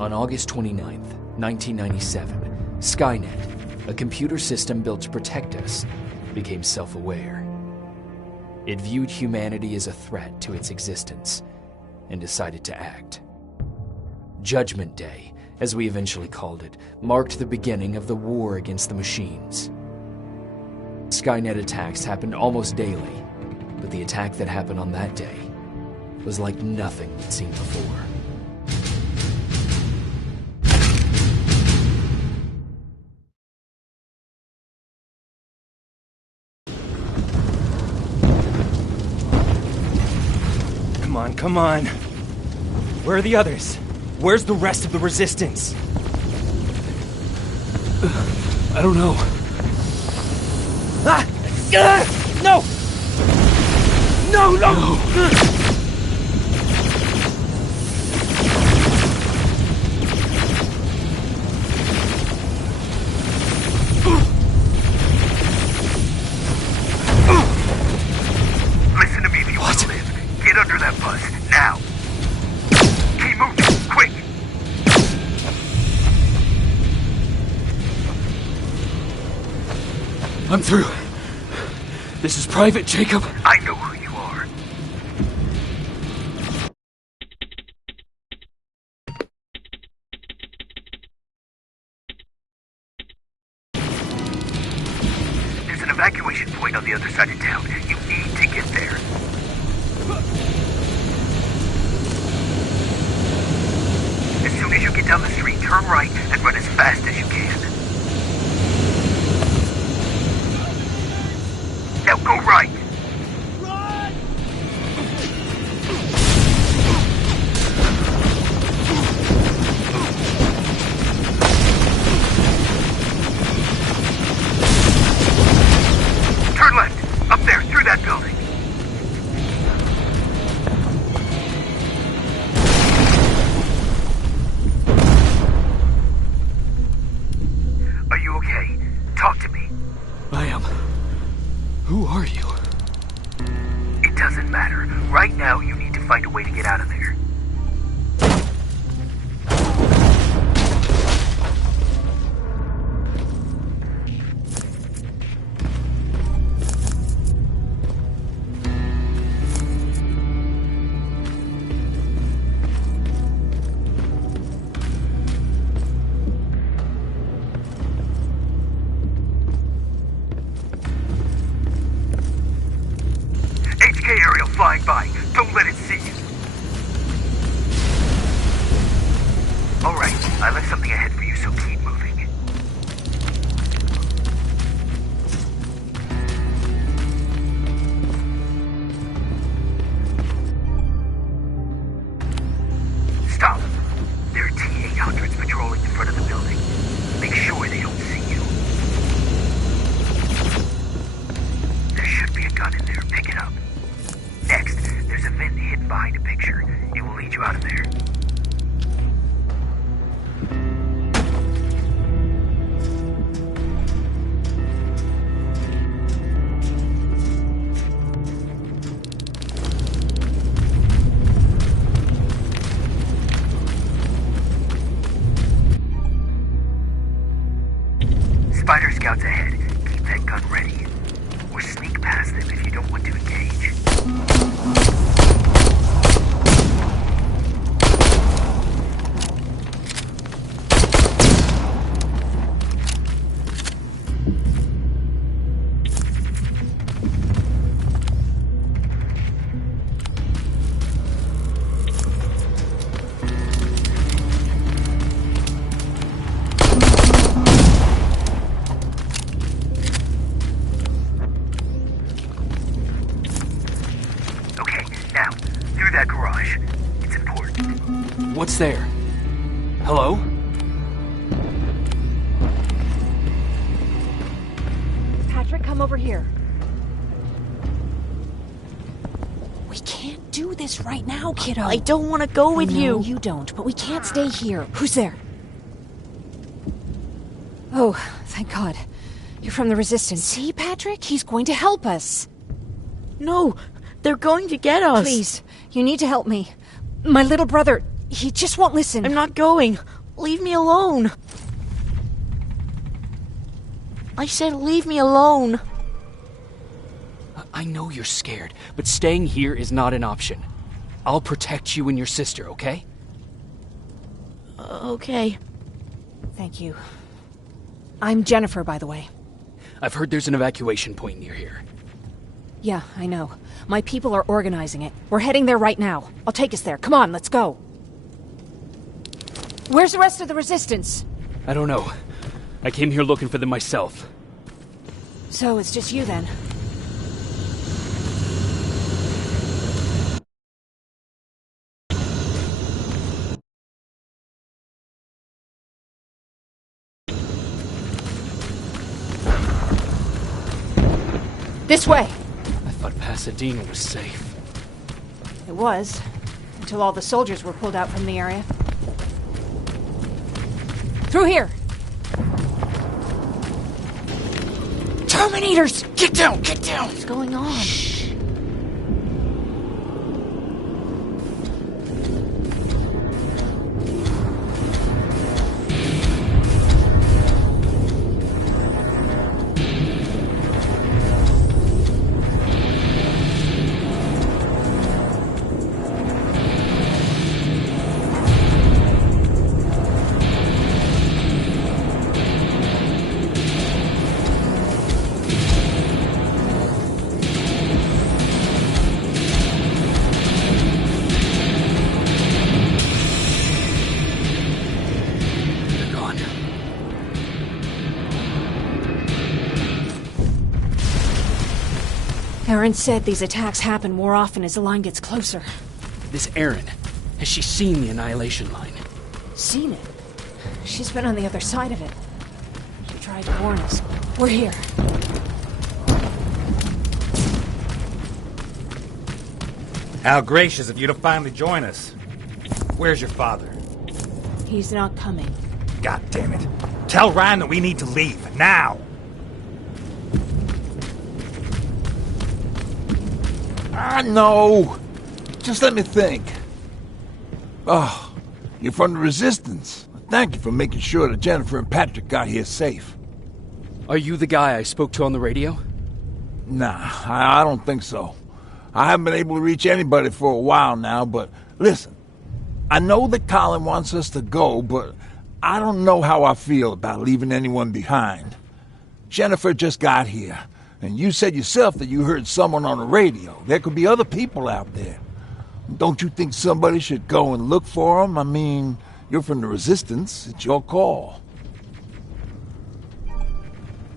On August 29th, 1997, Skynet, a computer system built to protect us, became self-aware. It viewed humanity as a threat to its existence and decided to act. Judgment Day, as we eventually called it, marked the beginning of the war against the machines. Skynet attacks happened almost daily, but the attack that happened on that day was like nothing we'd seen before. Come on. Where are the others? Where's the rest of the resistance? I don't know. Ah! No! No! Listen to me if you want to live. Get under that bus, now. Keep moving, quick! I'm through. This is Private Jacob. I know who you are. There's an evacuation point on the other side of town. You need to get there. As soon as you get down the street, turn right and run as fast as you can. Now go right! Turn left! Up there, through that building! Are you okay? Talk to me. I am. Who are you? It doesn't matter. Right now, you need to find a way to get out of there. HK aerial flying by. Don't let it see you. Alright, I left something ahead for you, so keep moving. Stop. There are T-800s patrolling in front of the building. Make sure they don't see you. There should be a gun in there. Pick it up. Next, there's a vent hidden behind a picture. It will lead you out of there. Spider scouts ahead. Keep that gun ready. Or sneak past them if you don't want to engage. Okay, now, through that garage. It's important. What's there? Hello? Patrick, come over here. We can't do this right now, kiddo. I don't want to go with you. No, you don't, but we can't stay here. Who's there? Oh, thank God. You're from the Resistance. See, Patrick? He's going to help us. No, they're going to get us. Please, you need to help me. My little brother... He just won't listen. I'm not going. Leave me alone. I said leave me alone. I know you're scared, but staying here is not an option. I'll protect you and your sister, okay? Okay. Thank you. I'm Jennifer, by the way. I've heard there's an evacuation point near here. Yeah, I know. My people are organizing it. We're heading there right now. I'll take us there. Come on, let's go. Where's the rest of the resistance? I don't know. I came here looking for them myself. So it's just you then? This way! I thought Pasadena was safe. It was, until all the soldiers were pulled out from the area. Through here! Terminators! Get down! Get down! What's going on? Aaron said these attacks happen more often as the line gets closer. This Erin, has she seen the Annihilation Line? Seen it? She's been on the other side of it. She tried to warn us. We're here. How gracious of you to finally join us. Where's your father? He's not coming. God damn it. Tell Ryan that we need to leave, now! No. Just let me think. Oh, you're from the Resistance. Thank you for making sure that Jennifer and Patrick got here safe. Are you the guy I spoke to on the radio? Nah, I don't think so. I haven't been able to reach anybody for a while now, but listen. I know that Colin wants us to go, but I don't know how I feel about leaving anyone behind. Jennifer just got here, and you said yourself that you heard someone on the radio. There could be other people out there. Don't you think somebody should go and look for them? I mean, you're from the Resistance. It's your call.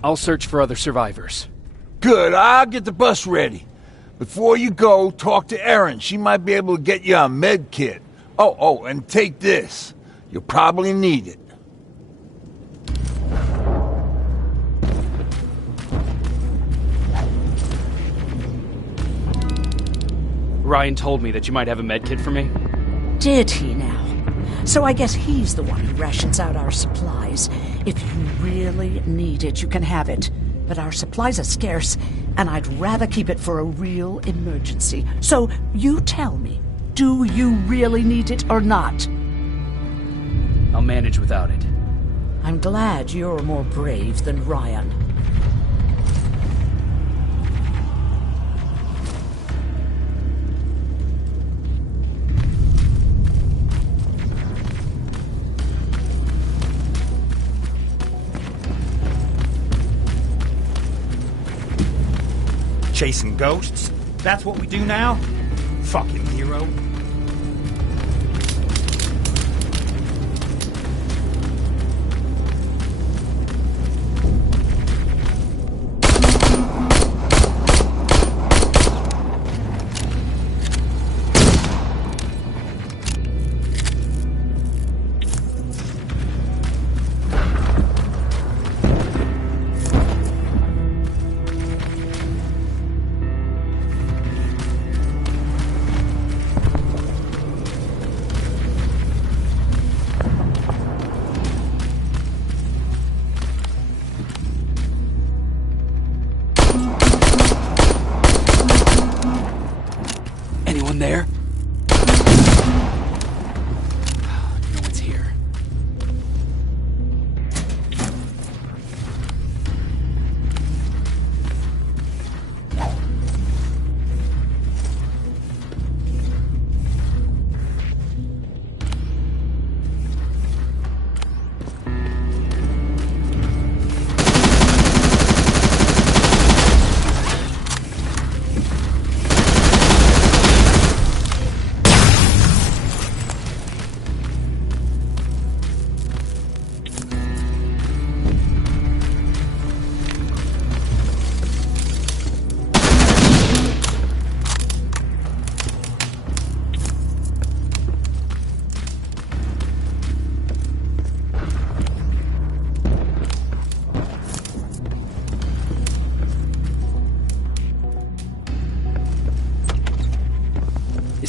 I'll search for other survivors. Good, I'll get the bus ready. Before you go, talk to Erin. She might be able to get you a med kit. Oh, and take this. You'll probably need it. Ryan told me that you might have a med kit for me. Did he now? So I guess he's the one who rations out our supplies. If you really need it, you can have it. But our supplies are scarce, and I'd rather keep it for a real emergency. So you tell me, do you really need it or not? I'll manage without it. I'm glad you're more brave than Ryan. Chasing ghosts? That's what we do now? Fucking hero.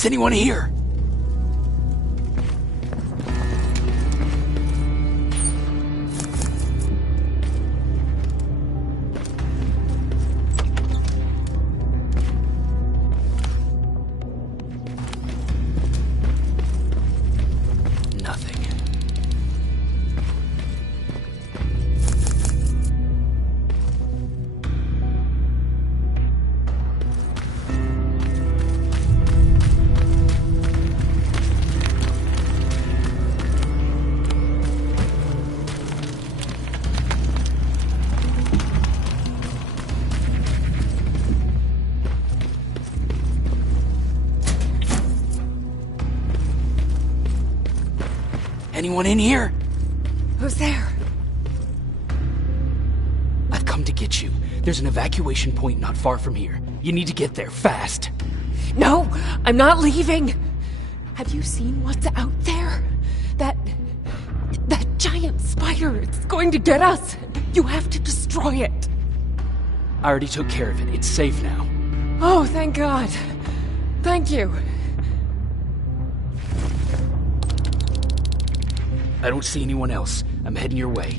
Is anyone here? Nothing. Anyone in here? Who's there? I've come to get you. There's an evacuation point not far from here. You need to get there, fast. No, I'm not leaving. Have you seen what's out there? That giant spider. It's going to get us. You have to destroy it. I already took care of it. It's safe now. Oh, thank God. Thank you. I don't see anyone else. I'm heading your way.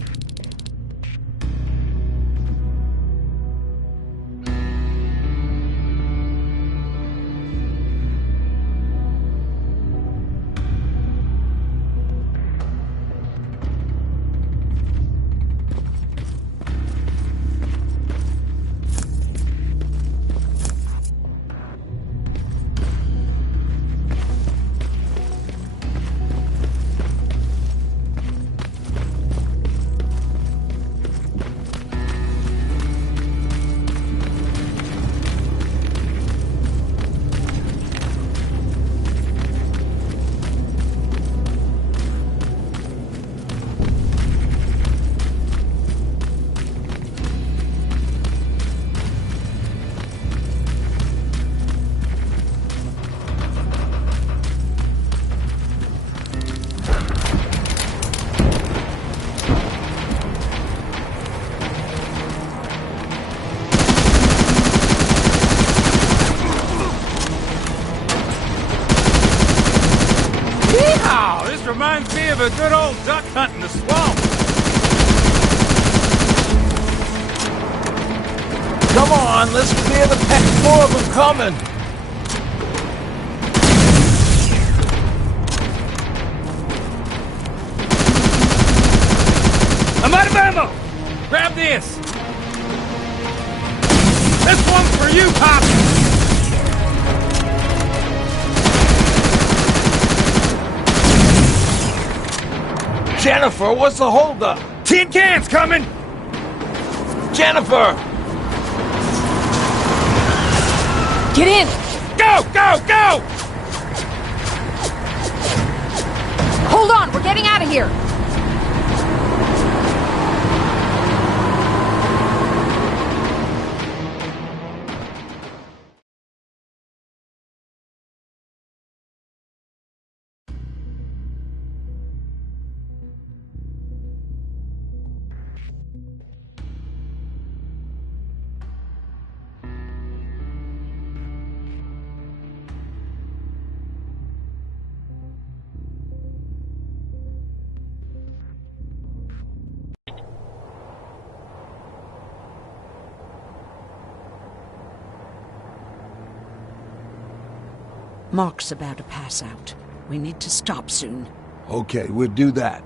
Reminds me of a good old duck hunt in the swamp. Come on, let's clear the pack. More of them coming. I'm out of ammo! Grab this! This one's for you, Pop! Jennifer, what's the holdup? Tin cans coming! Jennifer! Get in! Go, go, go! Hold on, we're getting out of here! Mark's about to pass out. We need to stop soon. Okay, we'll do that.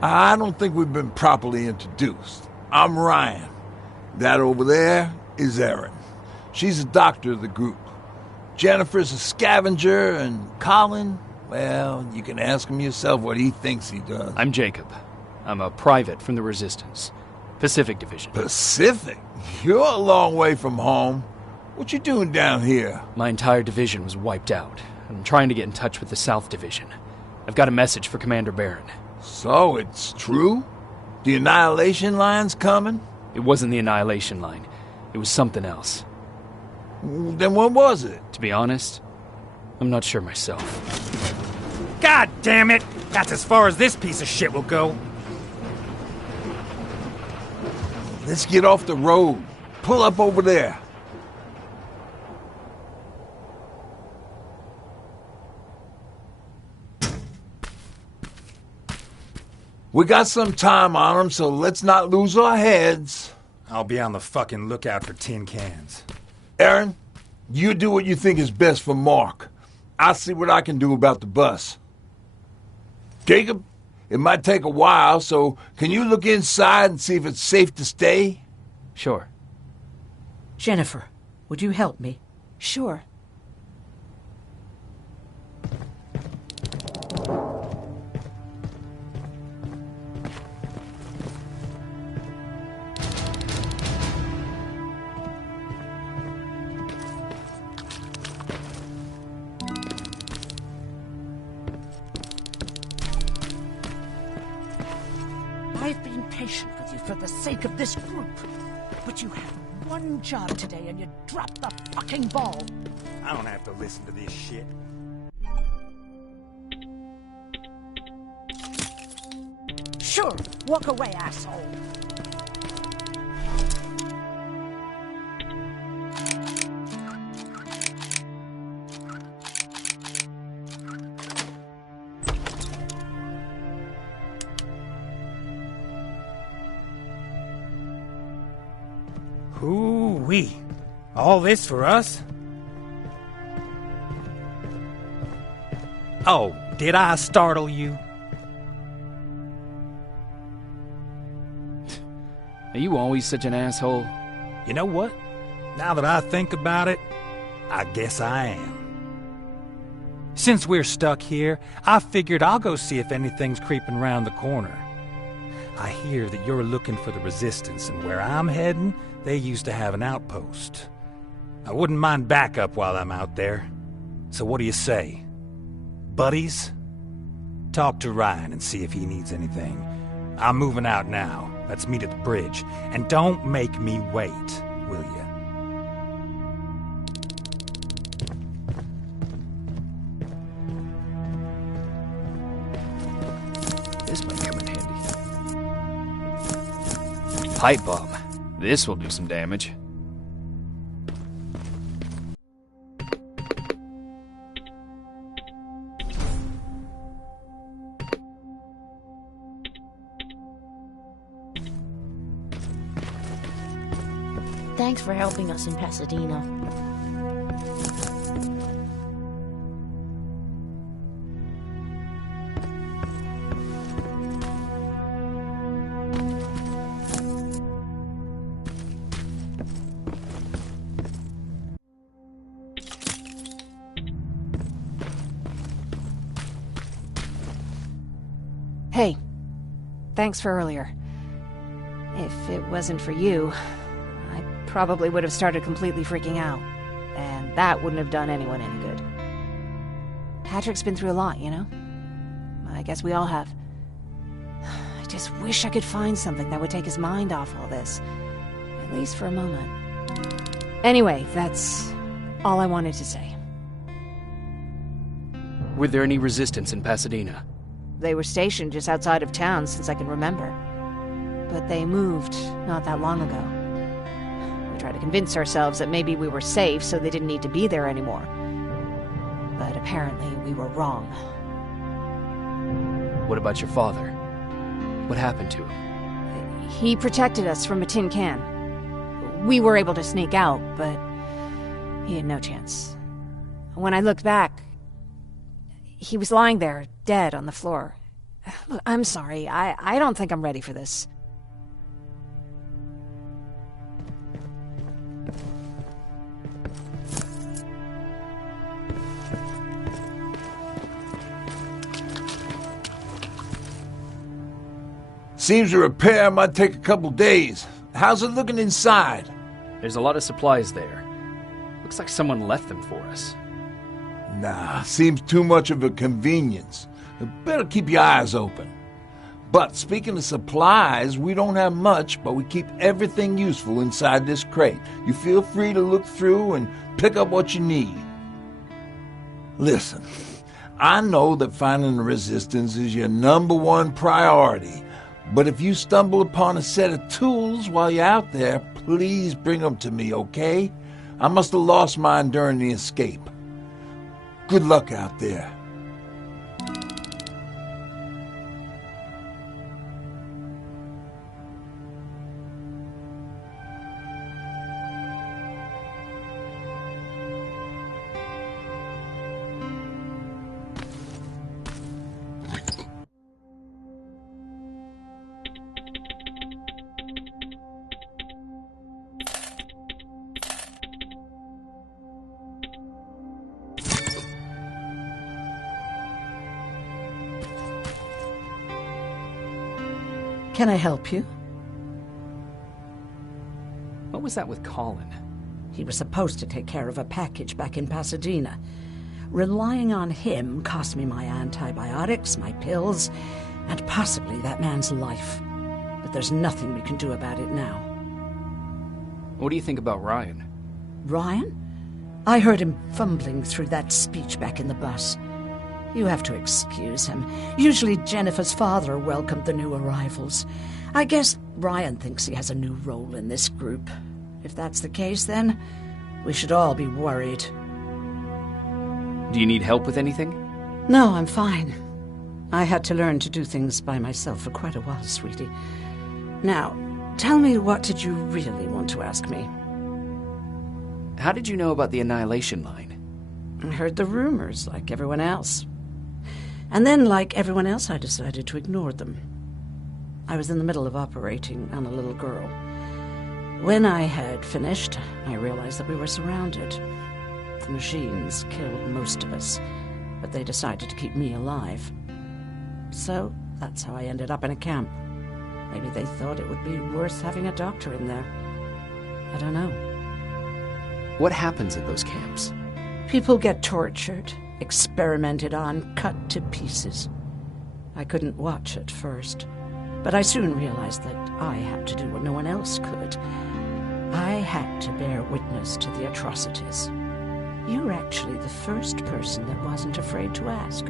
I don't think we've been properly introduced. I'm Ryan. That over there is Erin. She's the doctor of the group. Jennifer's a scavenger, and Colin, well, you can ask him yourself what he thinks he does. I'm Jacob. I'm a private from the Resistance. Pacific Division. Pacific? You're a long way from home. What you doing down here? My entire division was wiped out. I'm trying to get in touch with the South Division. I've got a message for Commander Barron. So, it's true? The Annihilation Line's coming? It wasn't the Annihilation Line. It was something else. Then what was it? To be honest, I'm not sure myself. God damn it! That's as far as this piece of shit will go. Let's get off the road. Pull up over there. We got some time on them, so let's not lose our heads. I'll be on the fucking lookout for tin cans. Aaron, you do what you think is best for Mark. I'll see what I can do about the bus. Jacob, it might take a while, so can you look inside and see if it's safe to stay? Sure. Jennifer, would you help me? Sure. I've been patient with you for the sake of this group. But you had one job today and you dropped the fucking ball. I don't have to listen to this shit. Sure, walk away, asshole. Hoo-wee. All this for us? Oh, did I startle you? Are you always such an asshole? You know what? Now that I think about it, I guess I am. Since we're stuck here, I figured I'll go see if anything's creeping around the corner. I hear that you're looking for the Resistance, and where I'm heading, they used to have an outpost. I wouldn't mind backup while I'm out there. So what do you say? Buddies? Talk to Ryan and see if he needs anything. I'm moving out now. Let's meet at the bridge. And don't make me wait, will you? This might come in handy. Pipe bomb. This will do some damage. Thanks for helping us in Pasadena. Hey, thanks for earlier. If it wasn't for you, I probably would have started completely freaking out, and that wouldn't have done anyone any good. Patrick's been through a lot, you know? I guess we all have. I just wish I could find something that would take his mind off all this, at least for a moment. Anyway, that's all I wanted to say. Were there any resistance in Pasadena? They were stationed just outside of town since I can remember. But they moved not that long ago. We tried to convince ourselves that maybe we were safe so they didn't need to be there anymore. But apparently we were wrong. What about your father? What happened to him? He protected us from a tin can. We were able to sneak out, but he had no chance. When I looked back, he was lying there, dead on the floor. Look, I'm sorry. I don't think I'm ready for this. Seems a repair might take a couple days. How's it looking inside? There's a lot of supplies there. Looks like someone left them for us. Nah, seems too much of a convenience. Better keep your eyes open. But speaking of supplies, we don't have much, but we keep everything useful inside this crate. You feel free to look through and pick up what you need. Listen, I know that finding the Resistance is your #1 priority, but if you stumble upon a set of tools while you're out there, please bring them to me, okay? I must have lost mine during the escape. Good luck out there. Can I help you? What was that with Colin? He was supposed to take care of a package back in Pasadena. Relying on him cost me my antibiotics, my pills, and possibly that man's life. But there's nothing we can do about it now. What do you think about Ryan? Ryan? I heard him fumbling through that speech back in the bus. You have to excuse him. Usually Jennifer's father welcomed the new arrivals. I guess Ryan thinks he has a new role in this group. If that's the case, then we should all be worried. Do you need help with anything? No, I'm fine. I had to learn to do things by myself for quite a while, sweetie. Now, tell me, what did you really want to ask me? How did you know about the Annihilation Line? I heard the rumors, like everyone else. And then, like everyone else, I decided to ignore them. I was in the middle of operating on a little girl. When I had finished, I realized that we were surrounded. The machines killed most of us, but they decided to keep me alive. So, that's how I ended up in a camp. Maybe they thought it would be worth having a doctor in there. I don't know. What happens at those camps? People get tortured, experimented on, cut to pieces. I couldn't watch at first, but I soon realized that I had to do what no one else could. I had to bear witness to the atrocities. You're actually the first person that wasn't afraid to ask.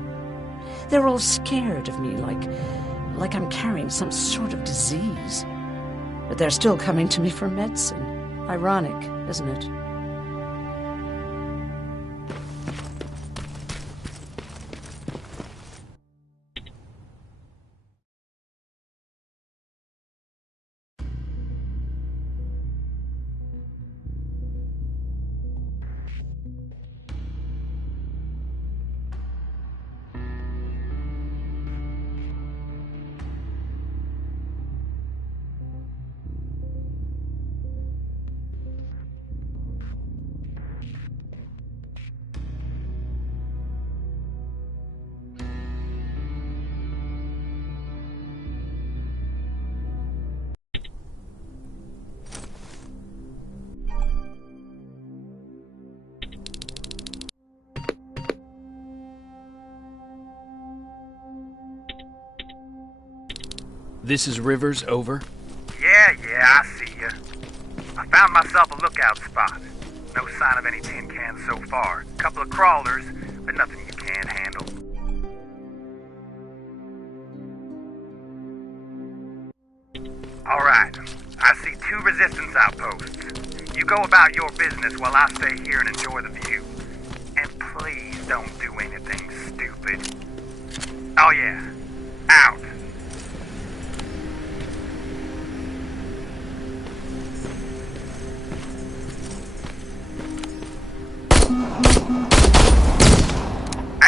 They're all scared of me, like I'm carrying some sort of disease. But they're still coming to me for medicine. Ironic, isn't it? This is Rivers, over. Yeah, I see ya. I found myself a lookout spot. No sign of any tin cans so far. Couple of crawlers, but nothing you can't handle. Alright, I see 2 resistance outposts. You go about your business while I stay here and enjoy the view. And please don't do anything stupid. Oh yeah, out.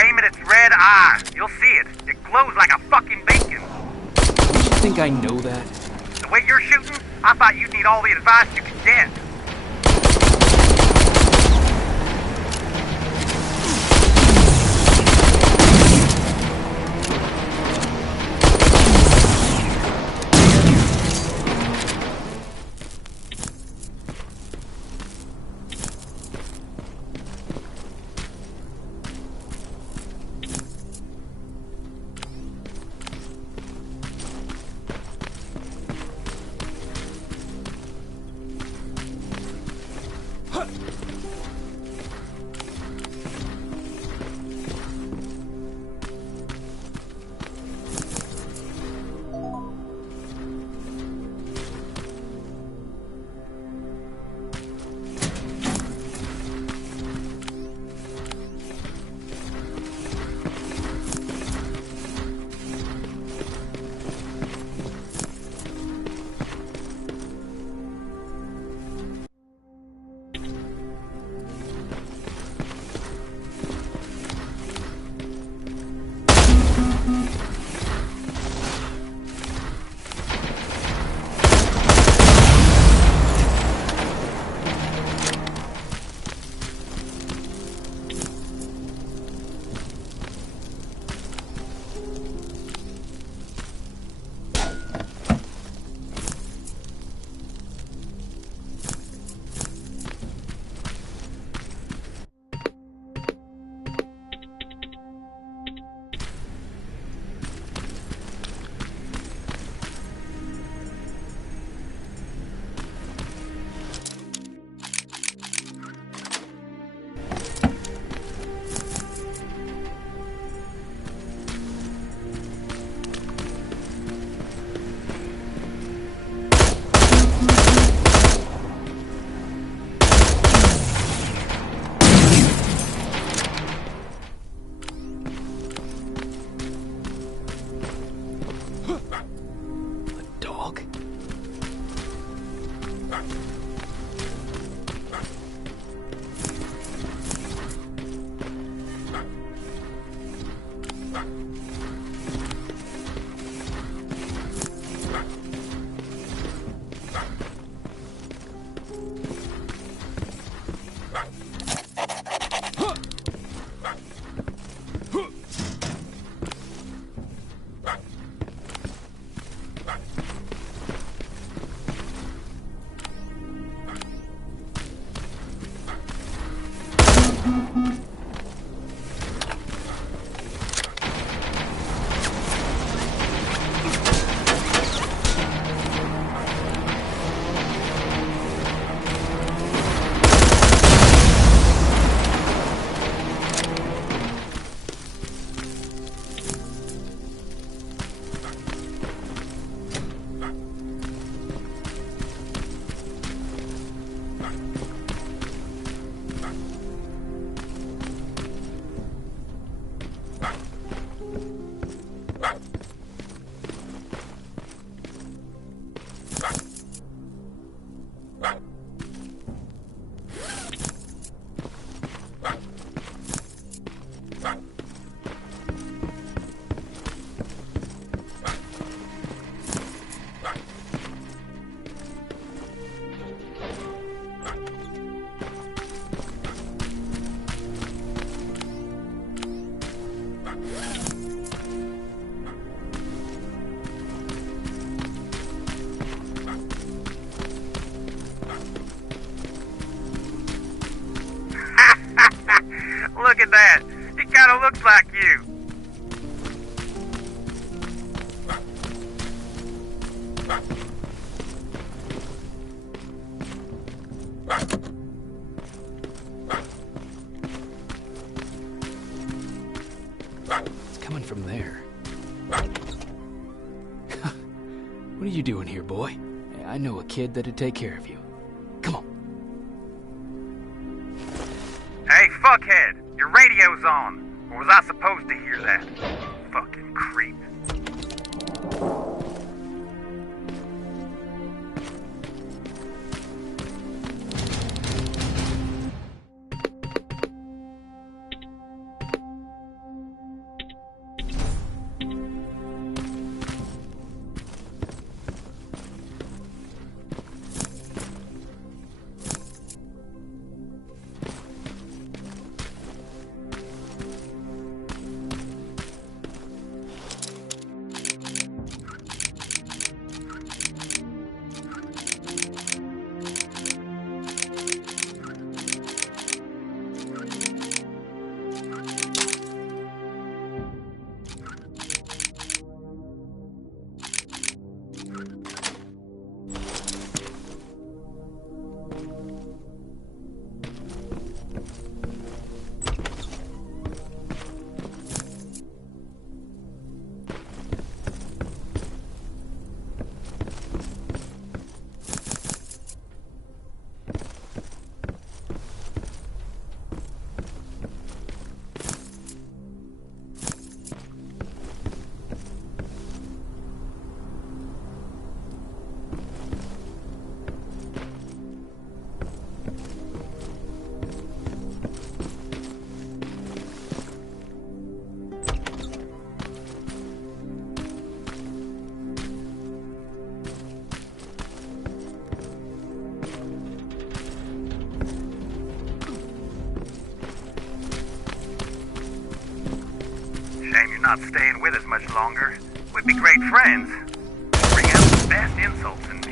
Aim at its red eye. You'll see it. It glows like a fucking beacon. Don't you think I know that? The way you're shooting, I thought you'd need all the advice you could get. look at that! He kinda looks like you! It's coming from there. What are you doing here, boy? I know a kid that'd take care of you. Come on. Hey, fuckhead! Your radio's on! Or was I supposed to hear that? Fucking creep. Not staying with us much longer. We'd be great friends. Bring out the best insults in me.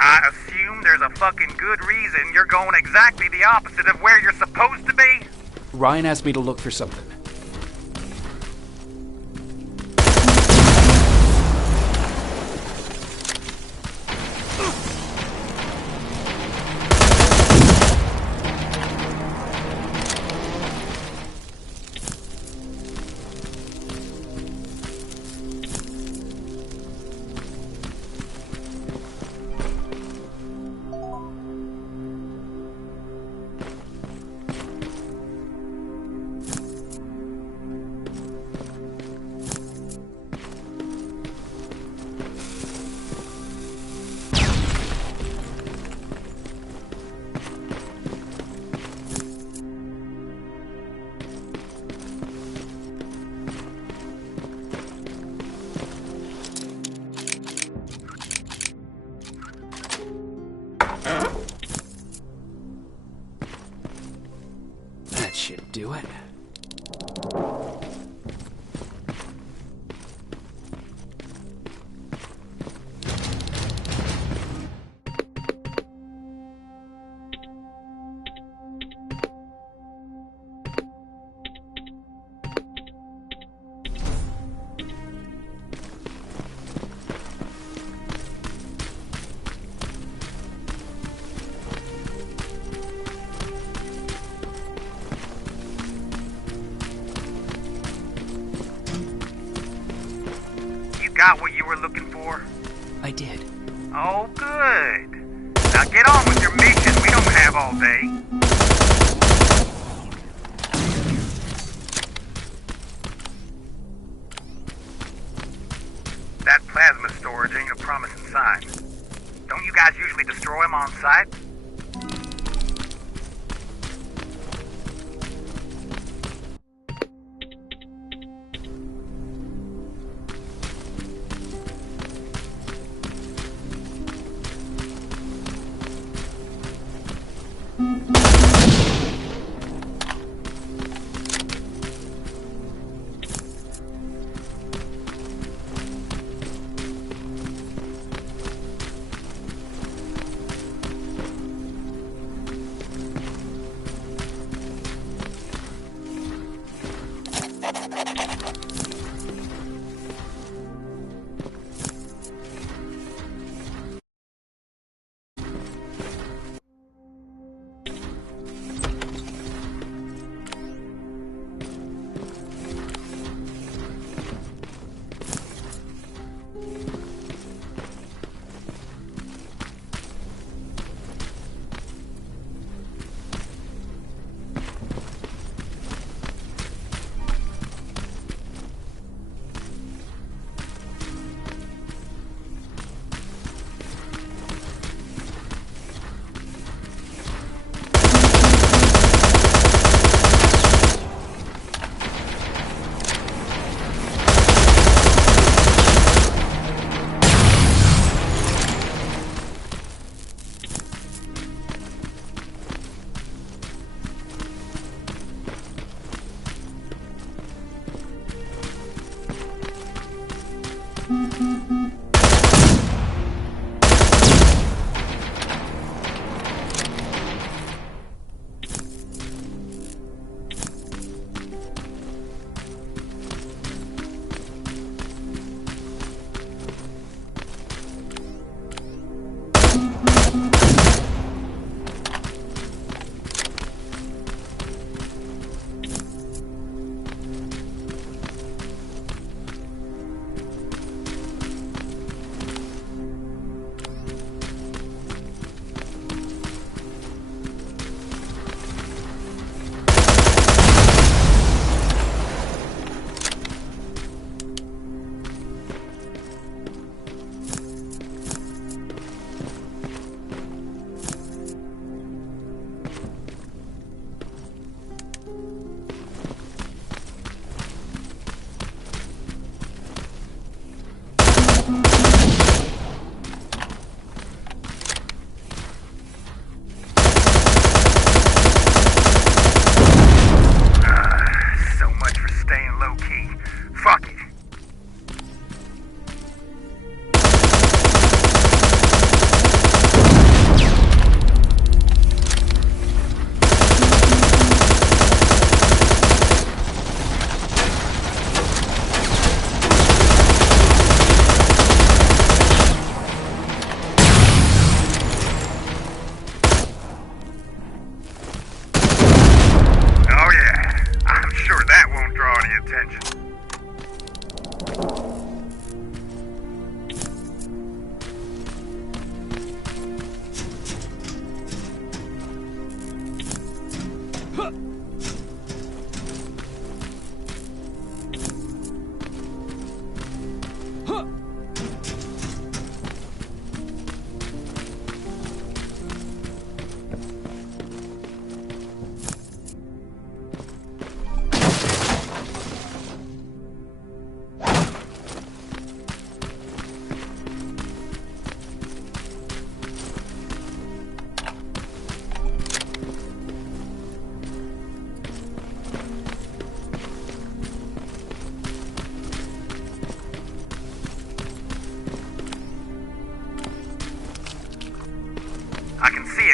I assume there's a fucking good reason you're going exactly the opposite of where you're supposed to be? Ryan asked me to look for something. That should do it. Got what you were looking for? I did. Oh, good. Now get on with your mission. We don't have all day. That plasma storage ain't a promising sign. Don't you guys usually actually destroy them on sight?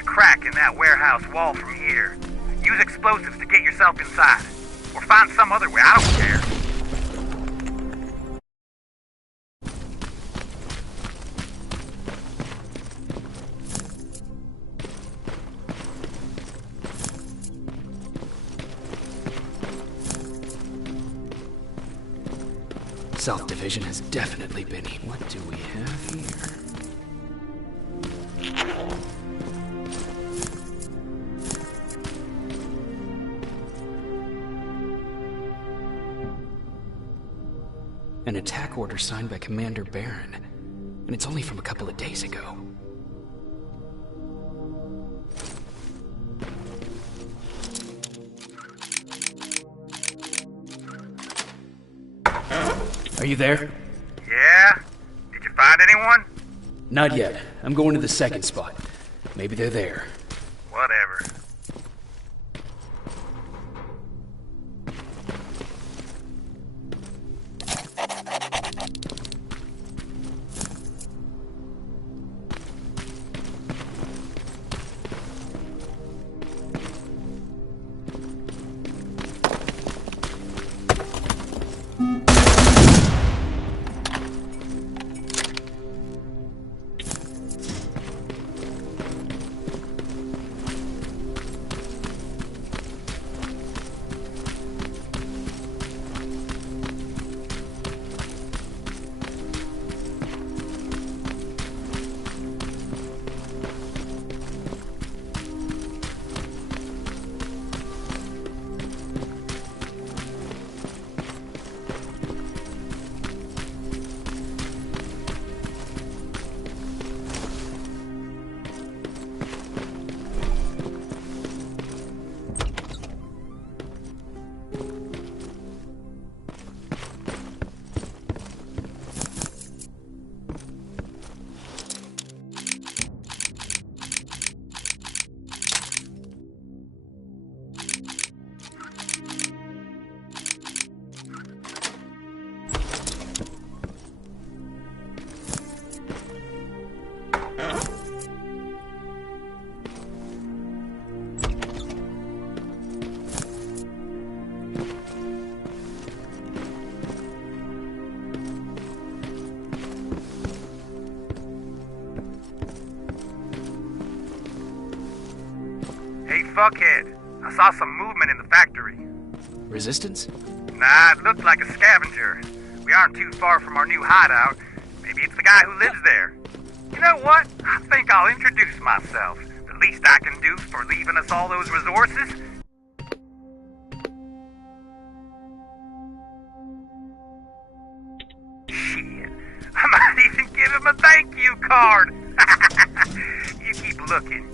Crack in that warehouse wall from here. Use explosives to get yourself inside. Or find some other way, I don't care. South Division has definitely been here. What do we have here? An attack order signed by Commander Barron, and it's only from a couple of days ago. Are you there? Yeah? Did you find anyone? Not yet. I'm going to the second spot. Maybe they're there. Whatever. Fuckhead, I saw some movement in the factory. Resistance? Nah, it looked like a scavenger. We aren't too far from our new hideout. Maybe it's the guy who lives there. You know what? I think I'll introduce myself. The least I can do for leaving us all those resources. Shit. I might even give him a thank you card. You keep looking.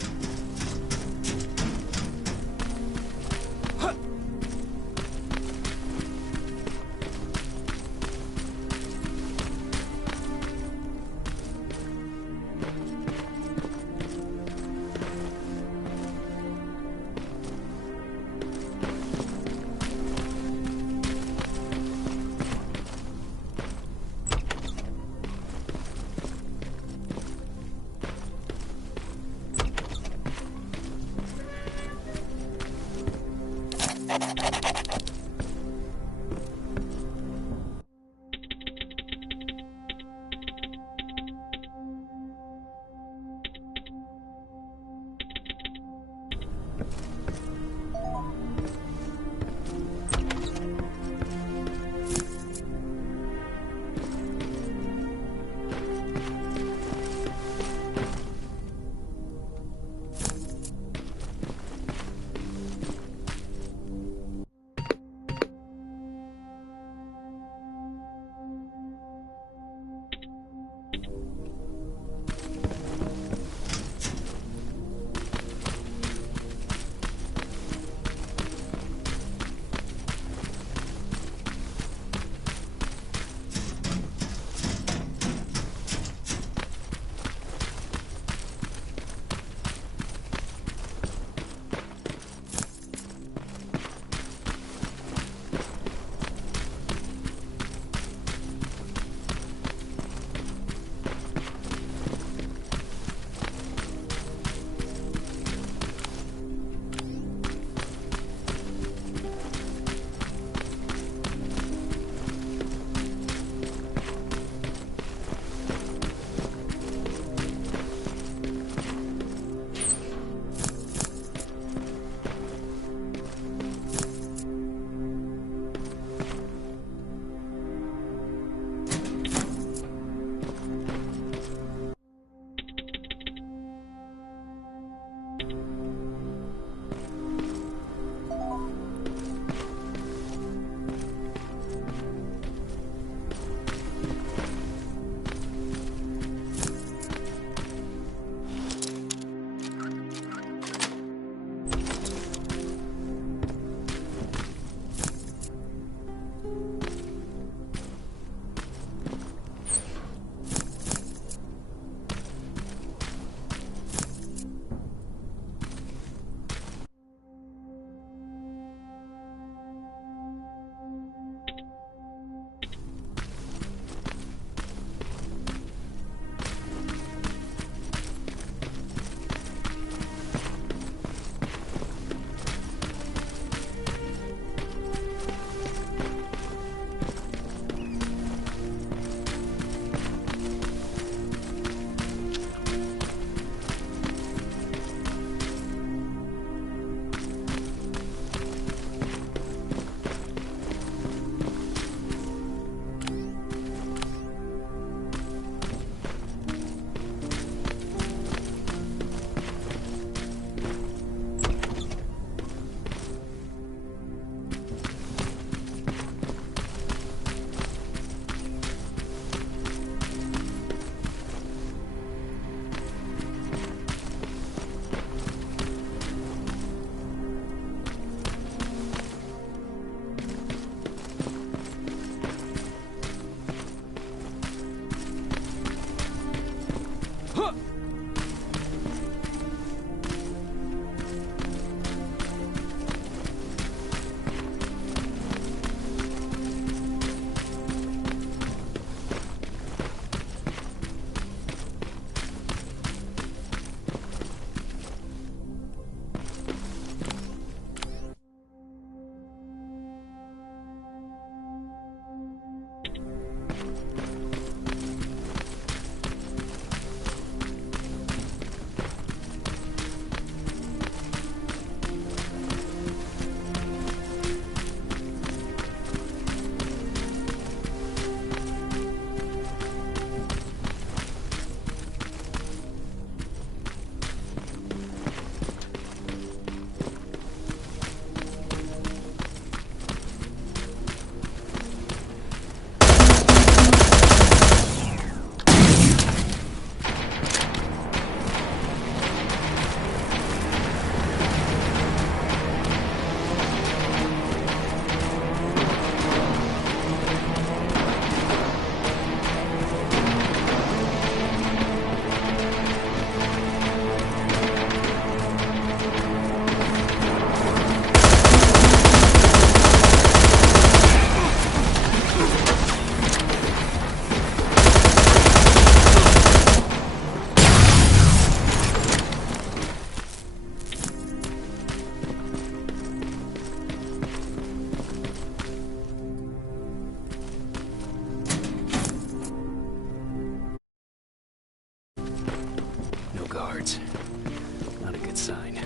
Not a good sign.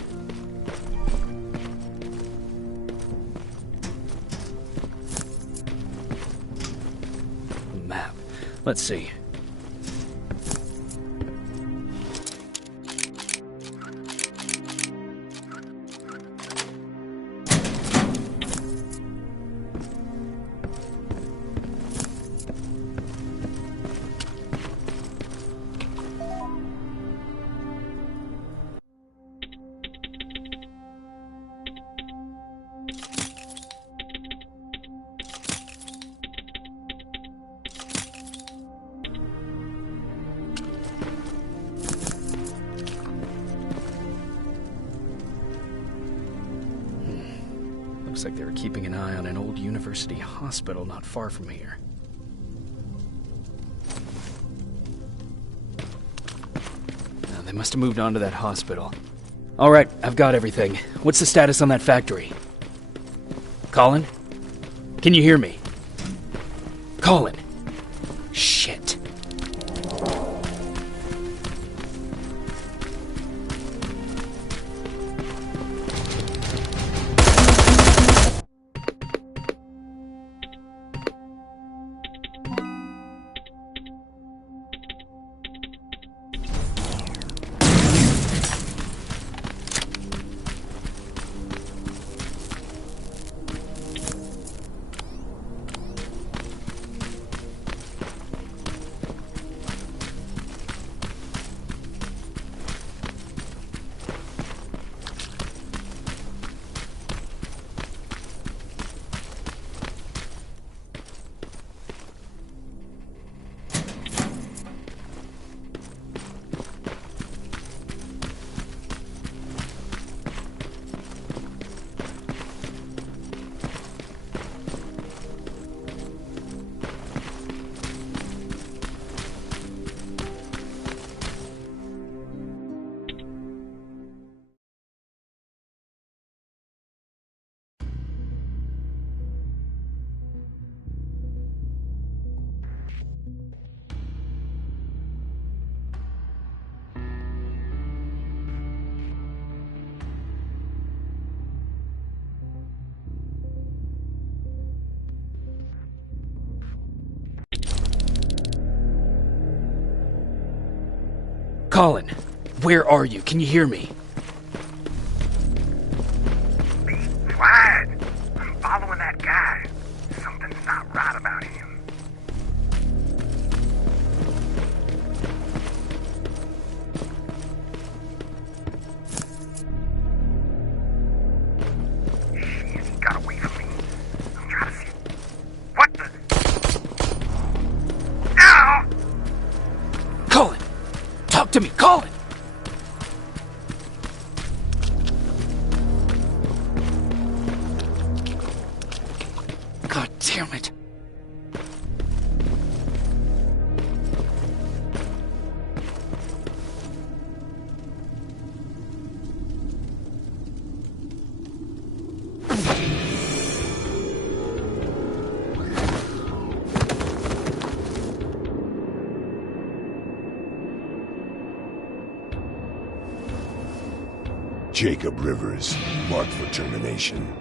Map. Let's see. Looks like they were keeping an eye on an old university hospital not far from here. Now, they must have moved on to that hospital. All right, I've got everything. What's the status on that factory? Colin? Can you hear me? Colin! Shit. Colin, where are you? Can you hear me? Be quiet. I'm following that guy. Something's not right about him. Shit, he got away from me. I'm trying to see. What the? Ow! Colin! Talk to me, Colin! God damn it. Jacob Rivers, marked for termination.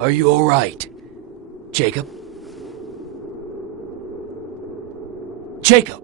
Are you all right? Jacob? Jacob!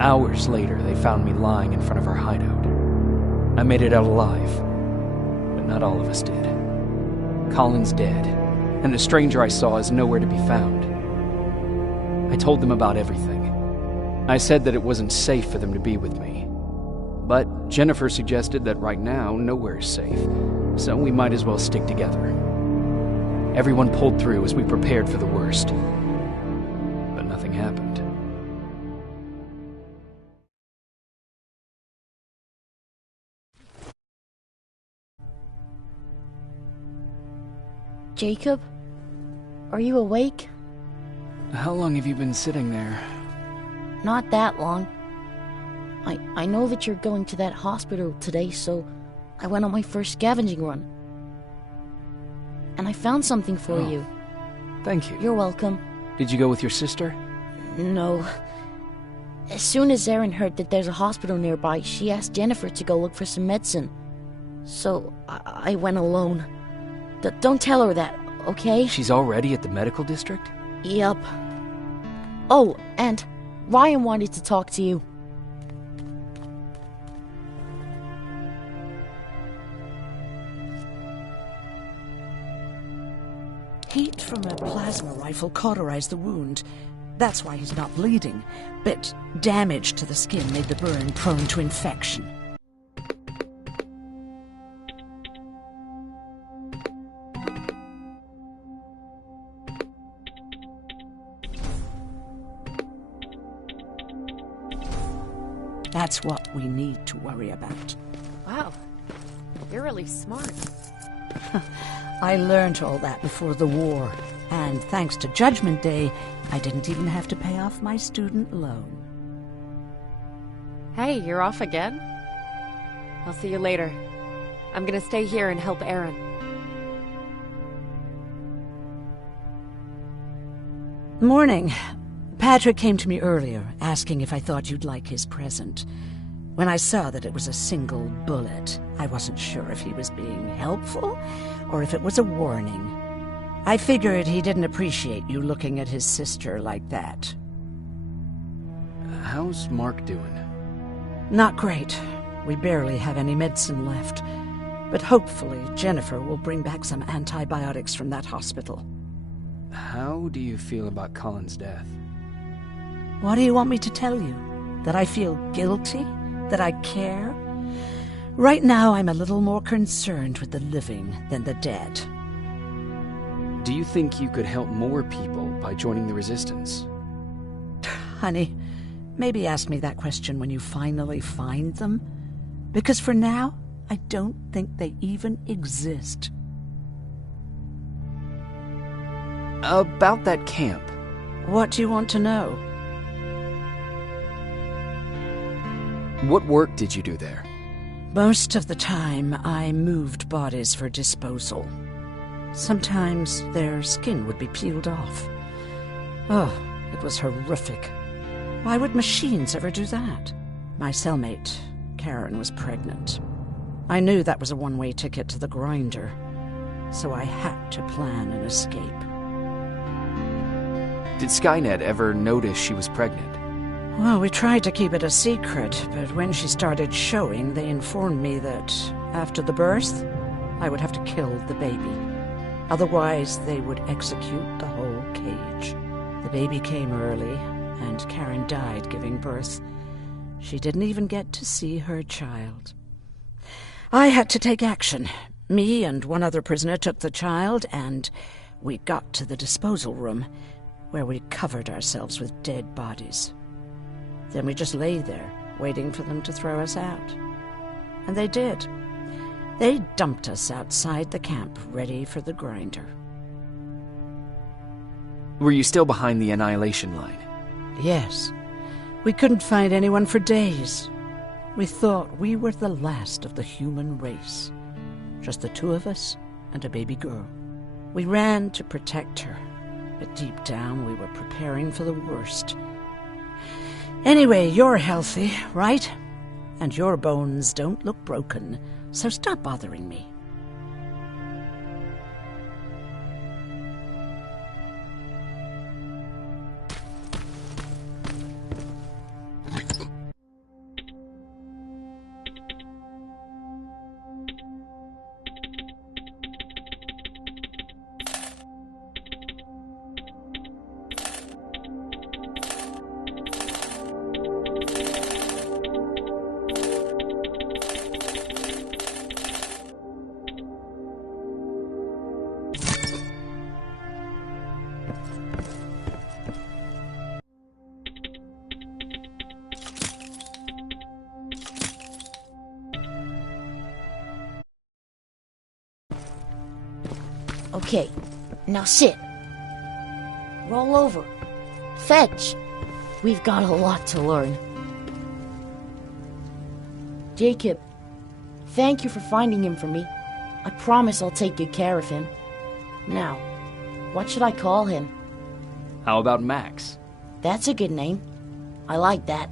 Hours later, they found me lying in front of our hideout. I made it out alive, but not all of us did. Colin's dead, and the stranger I saw is nowhere to be found. I told them about everything. I said that it wasn't safe for them to be with me. But Jennifer suggested that right now, nowhere is safe, so we might as well stick together. Everyone pulled through as we prepared for the worst. But nothing happened. Jacob? Are you awake? How long have you been sitting there? Not that long. I know that you're going to that hospital today, so I went on my first scavenging run. And I found something for you. Thank you. You're welcome. Did you go with your sister? No. As soon as Erin heard that there's a hospital nearby, she asked Jennifer to go look for some medicine. So I went alone. Don't tell her that, okay? She's already at the medical district? Yup. Oh, and Ryan wanted to talk to you. Heat from a plasma rifle cauterized the wound. That's why he's not bleeding. But damage to the skin made the burn prone to infection. That's what we need to worry about. Wow. You're really smart. I learned all that before the war, and thanks to Judgment Day, I didn't even have to pay off my student loan. Hey, you're off again? I'll see you later. I'm gonna stay here and help Erin. Morning. Patrick came to me earlier, asking if I thought you'd like his present. When I saw that it was a single bullet, I wasn't sure if he was being helpful or if it was a warning. I figured he didn't appreciate you looking at his sister like that. How's Mark doing? Not great. We barely have any medicine left. But hopefully Jennifer will bring back some antibiotics from that hospital. How do you feel about Colin's death? What do you want me to tell you? That I feel guilty? That I care? Right now, I'm a little more concerned with the living than the dead. Do you think you could help more people by joining the Resistance? Honey, maybe ask me that question when you finally find them. Because for now, I don't think they even exist. About that camp. What do you want to know? What work did you do there? Most of the time, I moved bodies for disposal. Sometimes their skin would be peeled off. Oh, it was horrific. Why would machines ever do that? My cellmate, Karen, was pregnant. I knew that was a one-way ticket to the grinder, so I had to plan an escape. Did Skynet ever notice she was pregnant? Well, we tried to keep it a secret, but when she started showing, they informed me that after the birth, I would have to kill the baby. Otherwise, they would execute the whole cage. The baby came early, and Karen died giving birth. She didn't even get to see her child. I had to take action. Me and one other prisoner took the child, and we got to the disposal room, where we covered ourselves with dead bodies. Then we just lay there, waiting for them to throw us out. And they did. They dumped us outside the camp, ready for the grinder. Were you still behind the annihilation line? Yes. We couldn't find anyone for days. We thought we were the last of the human race. Just the two of us and a baby girl. We ran to protect her, but deep down we were preparing for the worst. Anyway, you're healthy, right? And your bones don't look broken, so stop bothering me. Okay, now sit. Roll over. Fetch. We've got a lot to learn. Jacob, thank you for finding him for me. I promise I'll take good care of him. Now, what should I call him? How about Max? That's a good name. I like that.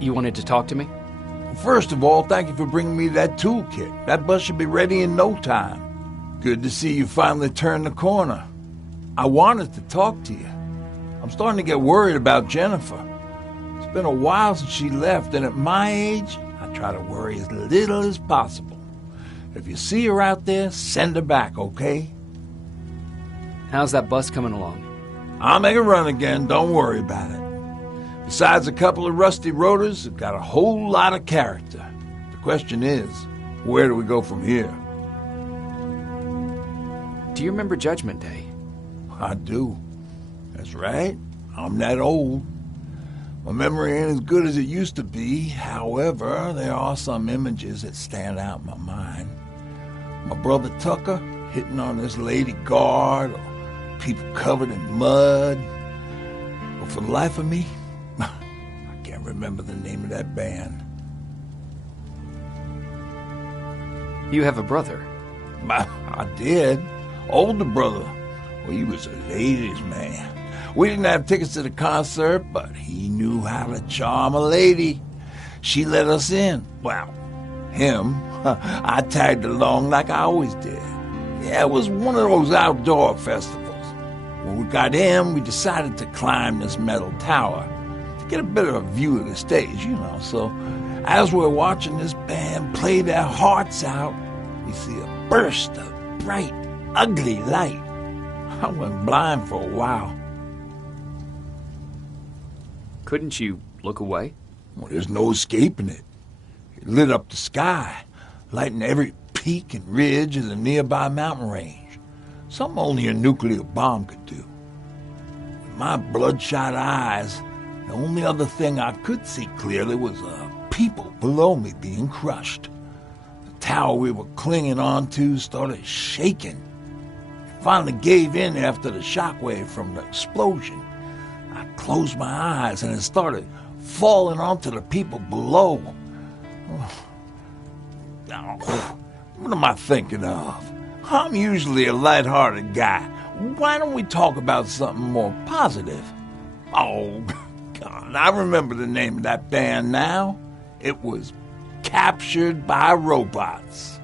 You wanted to talk to me? First of all, thank you for bringing me that toolkit. That bus should be ready in no time. Good to see you finally turned the corner. I wanted to talk to you. I'm starting to get worried about Jennifer. It's been a while since she left, and at my age, I try to worry as little as possible. If you see her out there, send her back, okay? How's that bus coming along? I'll make a run again, don't worry about it. Besides a couple of rusty rotors, it's got a whole lot of character. The question is, where do we go from here? Do you remember Judgment Day? I do. That's right. I'm that old. My memory ain't as good as it used to be. However, there are some images that stand out in my mind. My brother Tucker hitting on this lady guard, or people covered in mud. But for the life of me, I can't remember the name of that band. You have a brother? I did. Older brother. Well, he was a ladies' man. We didn't have tickets to the concert, but he knew how to charm a lady. She let us in. Well, him. I tagged along like I always did. Yeah, it was one of those outdoor festivals. When we got in, we decided to climb this metal tower to get a bit of a view of the stage, you know. So as we're watching this band play their hearts out, we see a burst of bright, ugly light. I went blind for a while. Couldn't you look away? Well, there's no escaping it. It lit up the sky, lighting every peak and ridge of the nearby mountain range. Something only a nuclear bomb could do. With my bloodshot eyes, the only other thing I could see clearly was people below me being crushed. The tower we were clinging onto started shaking. It finally gave in after the shockwave from the explosion. I closed my eyes and it started falling onto the people below. What am I thinking of? I'm usually a lighthearted guy. Why don't we talk about something more positive? Oh, God, I remember the name of that band now. It was Captured by Robots.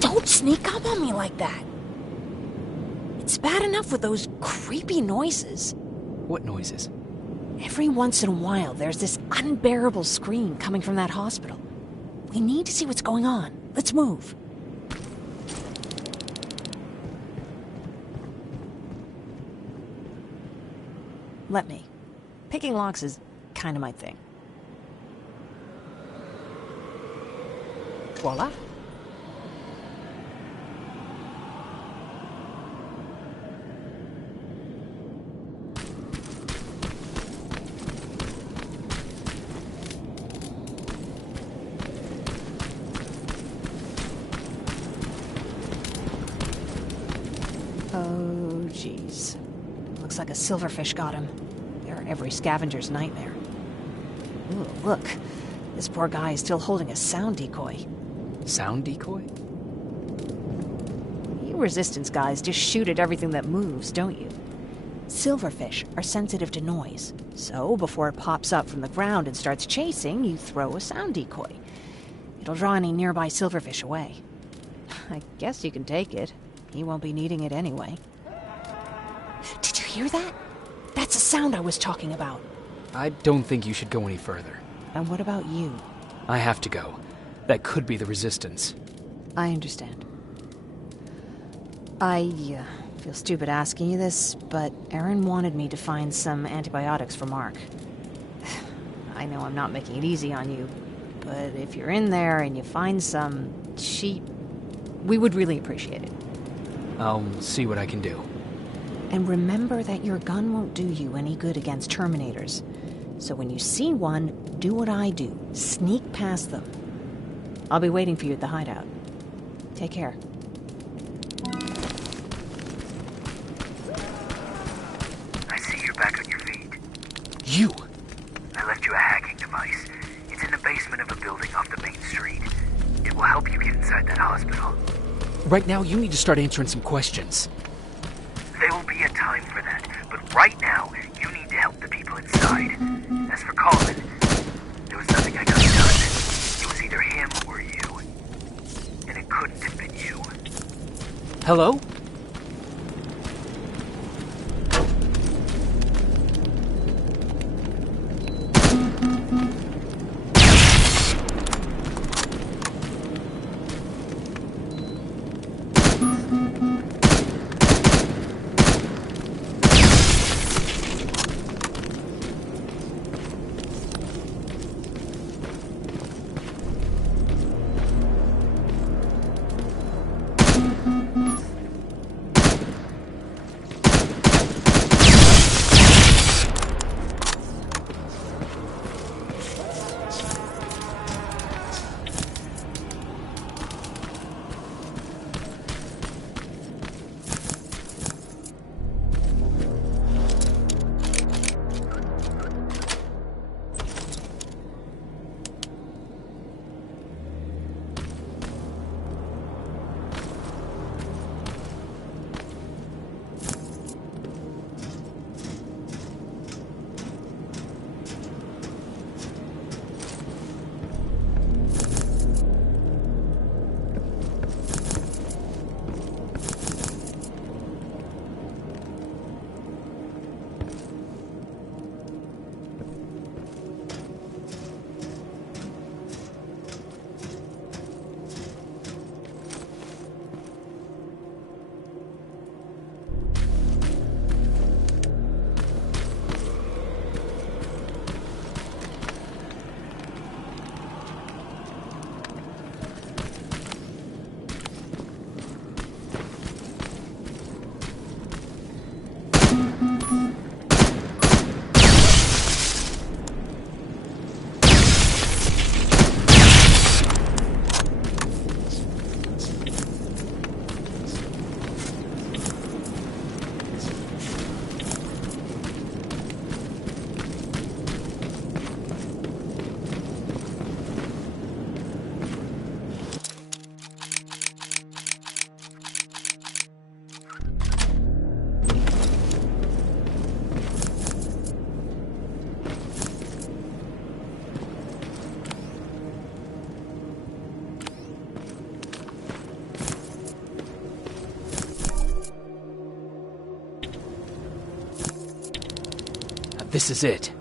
Don't sneak up on me like that. It's bad enough with those creepy noises. What noises? Every once in a while, there's this unbearable scream coming from that hospital. We need to see what's going on. Let's move. Let me. Picking locks is kind of my thing. Voila. Jeez. Looks like a silverfish got him. They're every scavenger's nightmare. Ooh, look. This poor guy is still holding a sound decoy. Sound decoy? You Resistance guys just shoot at everything that moves, don't you? Silverfish are sensitive to noise, so before it pops up from the ground and starts chasing, you throw a sound decoy. It'll draw any nearby silverfish away. I guess you can take it. He won't be needing it anyway. Did you hear that? That's the sound I was talking about. I don't think you should go any further. And what about you? I have to go. That could be the Resistance. I understand. I feel stupid asking you this, but Erin wanted me to find some antibiotics for Mark. I know I'm not making it easy on you, but if you're in there and you find some, we would really appreciate it. I'll see what I can do. And remember that your gun won't do you any good against Terminators. So when you see one, do what I do. Sneak past them. I'll be waiting for you at the hideout. Take care. I see you're back on your feet. You! I left you a hacking device. It's in the basement of a building off the main street. It will help you get inside that hospital. Right now, you need to start answering some questions. There will be a time for that, but right now, you need to help the people inside. As for Colin, there was nothing I could have done. It was either him or you. And it couldn't have been you. Hello? This is it.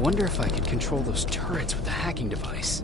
Wonder if I could control those turrets with the hacking device.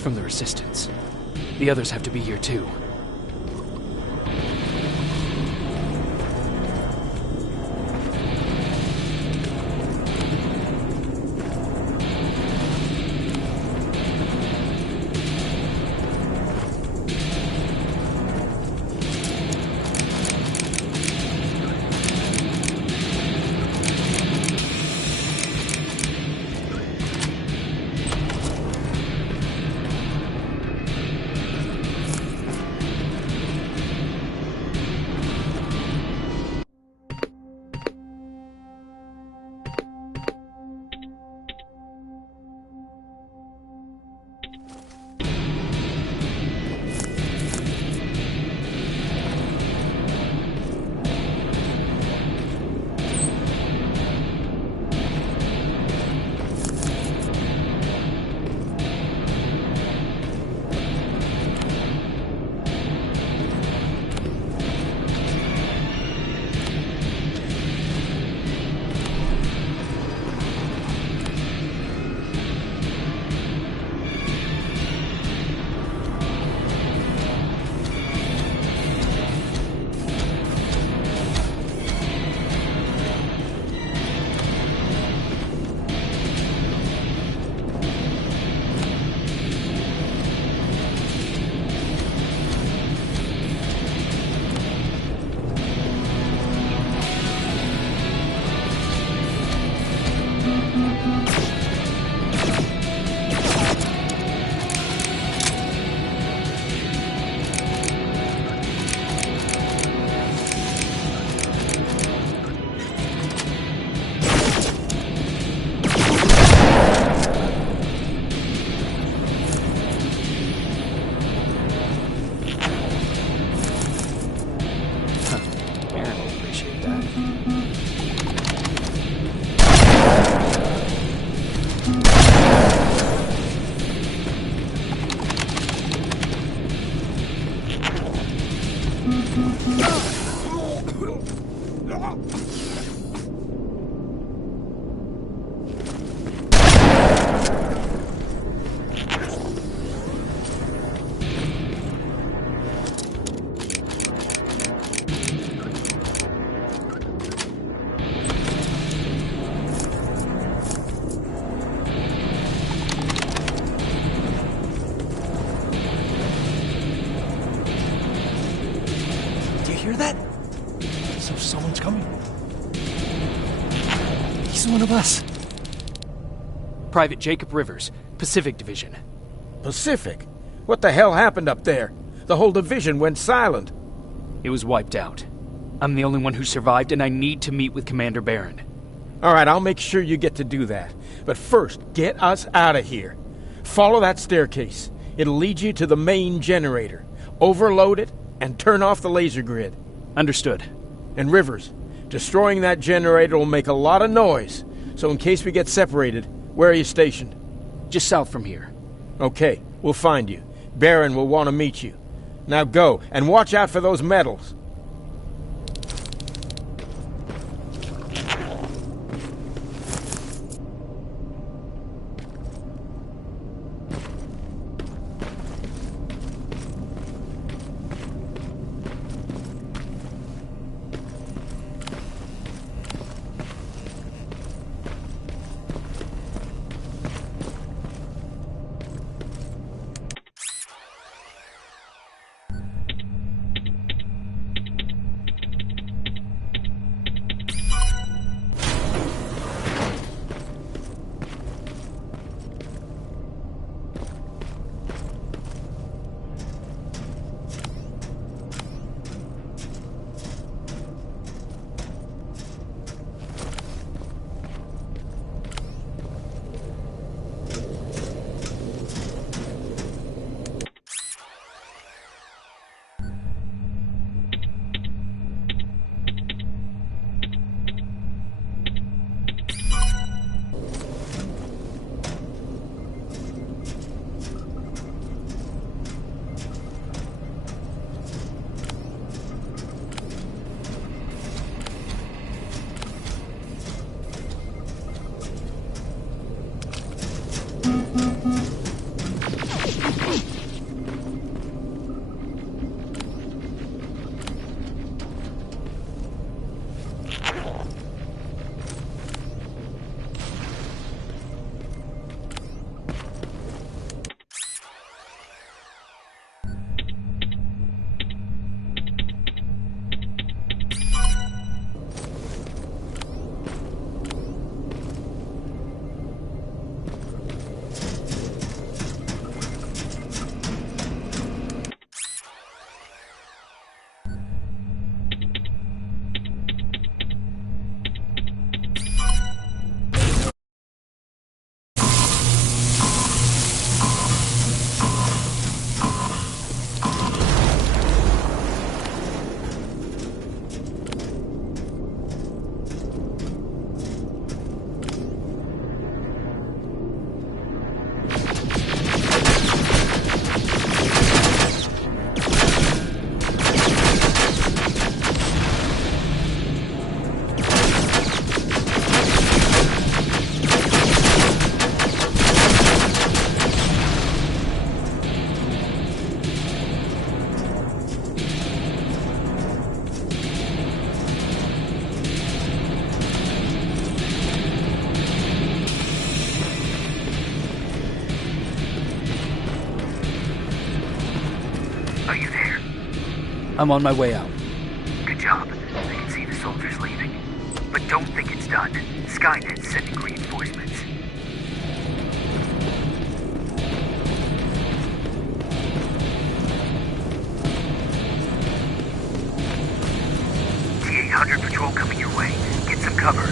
From the Resistance. The others have to be here too. that? So someone's coming. He's one of us. Private Jacob Rivers, Pacific Division. Pacific? What the hell happened up there? The whole division went silent. It was wiped out. I'm the only one who survived, and I need to meet with Commander Barron. All right, I'll make sure you get to do that. But first, get us out of here. Follow that staircase. It'll lead you to the main generator. Overload it and turn off the laser grid. Understood. And Rivers, destroying that generator will make a lot of noise. So in case we get separated, where are you stationed? Just south from here. Okay, we'll find you. Barron will want to meet you. Now go, and watch out for those medals. I'm on my way out. Good job. I can see the soldiers leaving. But don't think it's done. Skynet's sending reinforcements. T-800 patrol coming your way. Get some cover.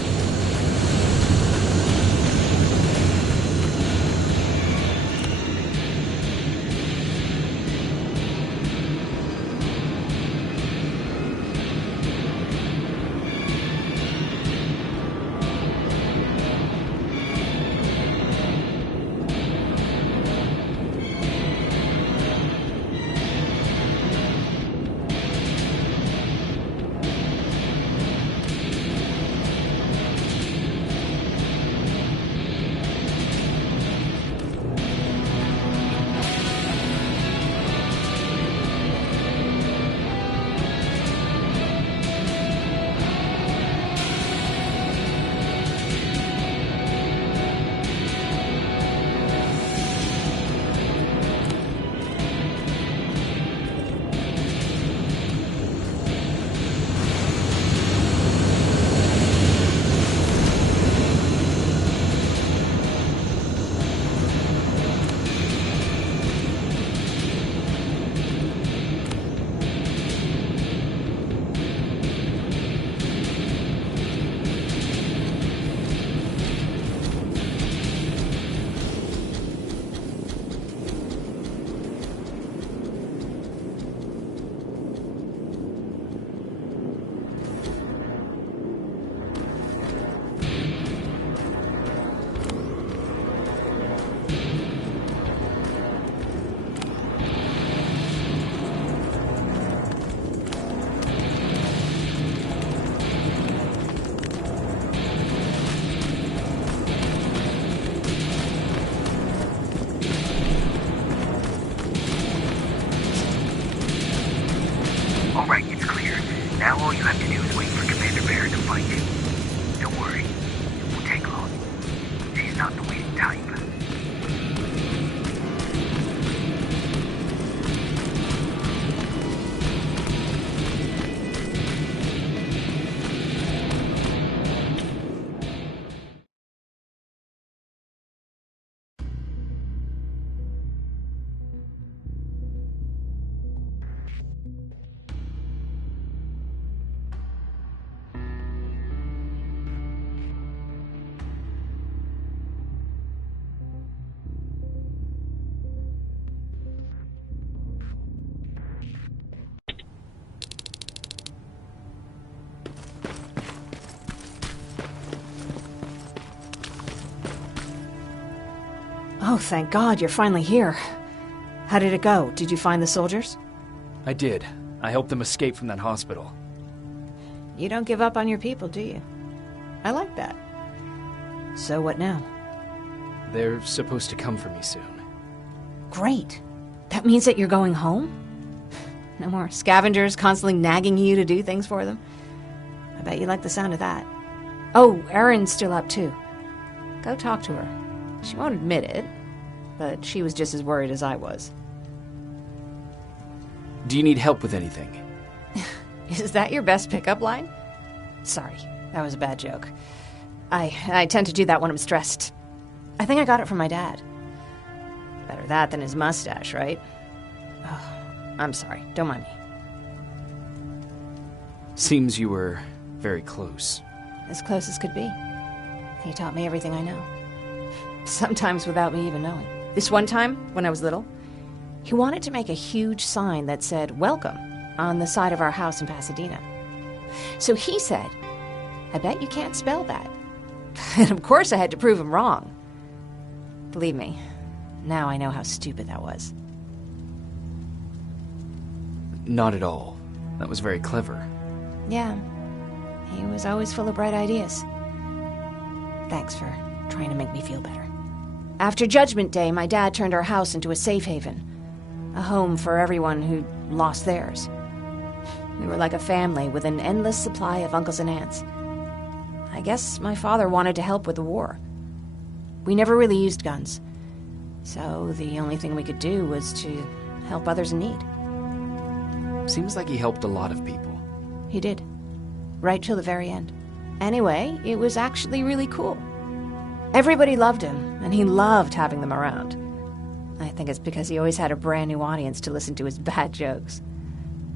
Oh, thank God, you're finally here. How did it go? Did you find the soldiers? I did. I helped them escape from that hospital. You don't give up on your people, do you? I like that. So what now? They're supposed to come for me soon. Great. That means that you're going home? No more scavengers constantly nagging you to do things for them? I bet you like the sound of that. Oh, Erin's still up too. Go talk to her. She won't admit it, but she was just as worried as I was. Do you need help with anything? Is that your best pickup line? Sorry, that was a bad joke. I tend to do that when I'm stressed. I think I got it from my dad. Better that than his mustache, right? Oh, I'm sorry, don't mind me. Seems you were very close. As close as could be. He taught me everything I know. Sometimes without me even knowing. This one time, when I was little, he wanted to make a huge sign that said, "Welcome," on the side of our house in Pasadena. So he said, "I bet you can't spell that." And of course I had to prove him wrong. Believe me, now I know how stupid that was. Not at all. That was very clever. Yeah, he was always full of bright ideas. Thanks for trying to make me feel better. After Judgment Day, my dad turned our house into a safe haven. A home for everyone who lost theirs. We were like a family with an endless supply of uncles and aunts. I guess my father wanted to help with the war. We never really used guns, so the only thing we could do was to help others in need. Seems like he helped a lot of people. He did. Right till the very end. Anyway, it was actually really cool. Everybody loved him, and he loved having them around. I think it's because he always had a brand new audience to listen to his bad jokes.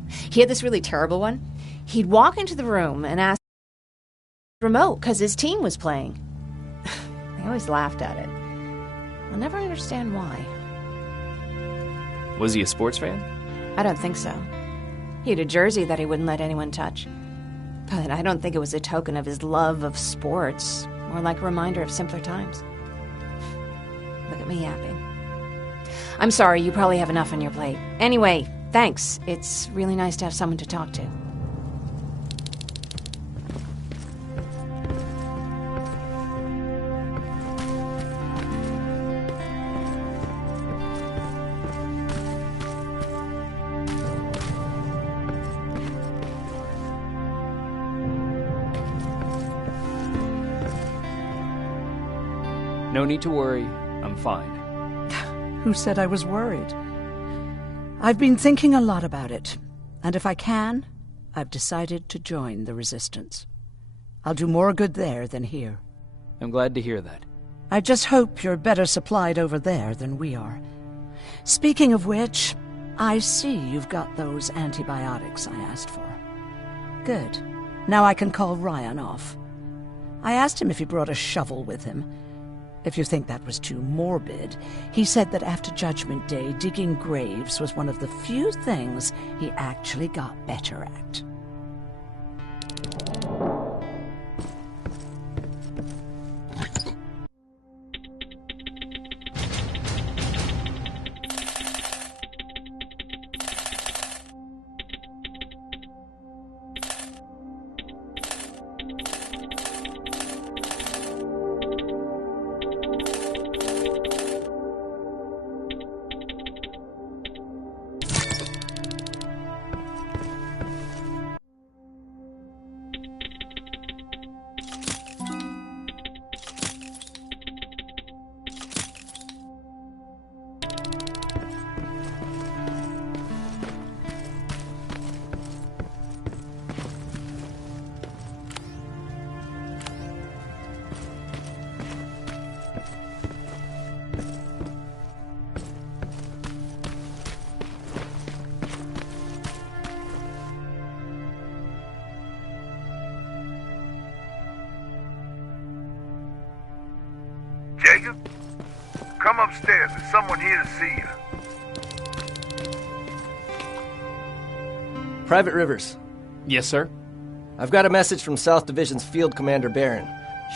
He had this really terrible one. He'd walk into the room and ask for the remote because his team was playing. I always laughed at it. I'll never understand why. Was he a sports fan? I don't think so. He had a jersey that he wouldn't let anyone touch. But I don't think it was a token of his love of sports, more like a reminder of simpler times. Look at me yapping. I'm sorry, you probably have enough on your plate. Anyway, thanks. It's really nice to have someone to talk to. No need to worry. I'm fine. Who said I was worried? I've been thinking a lot about it, and if I can, I've decided to join the Resistance. I'll do more good there than here. I'm glad to hear that. I just hope you're better supplied over there than we are. Speaking of which, I see you've got those antibiotics I asked for. Good. Now I can call Ryan off. I asked him if he brought a shovel with him. If you think that was too morbid, he said that after Judgment Day, digging graves was one of the few things he actually got better at. Jacob? Come upstairs. There's someone here to see you. Private Rivers. Yes, sir? I've got a message from South Division's Field Commander Barron.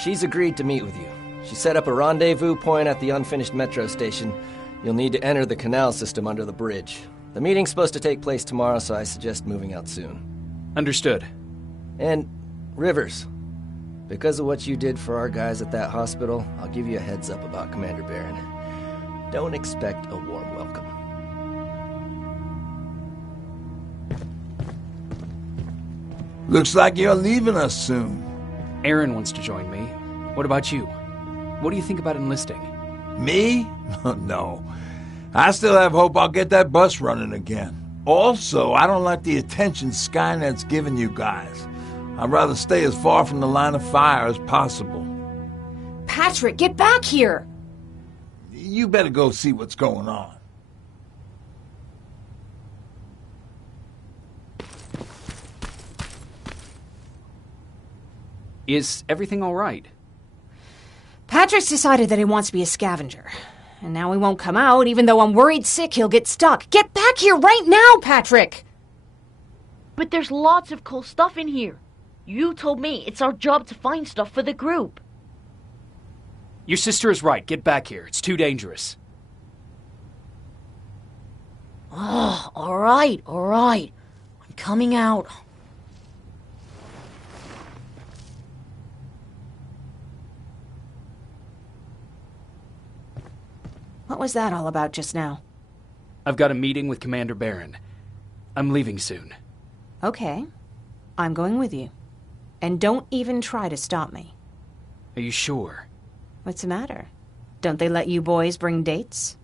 She's agreed to meet with you. She set up a rendezvous point at the unfinished metro station. You'll need to enter the canal system under the bridge. The meeting's supposed to take place tomorrow, so I suggest moving out soon. Understood. And, Rivers, because of what you did for our guys at that hospital, I'll give you a heads up about Commander Barron. Don't expect a warm welcome. Looks like you're leaving us soon. Aaron wants to join me. What about you? What do you think about enlisting? Me? No. I still have hope I'll get that bus running again. Also, I don't like the attention Skynet's giving you guys. I'd rather stay as far from the line of fire as possible. Patrick, get back here! You better go see what's going on. Is everything all right? Patrick's decided that he wants to be a scavenger. And now he won't come out, even though I'm worried sick he'll get stuck. Get back here right now, Patrick! But there's lots of cool stuff in here. You told me it's our job to find stuff for the group. Your sister is right. Get back here. It's too dangerous. Oh, all right. I'm coming out. What was that all about just now? I've got a meeting with Commander Barron. I'm leaving soon. Okay. I'm going with you. And don't even try to stop me. Are you sure? What's the matter? Don't they let you boys bring dates?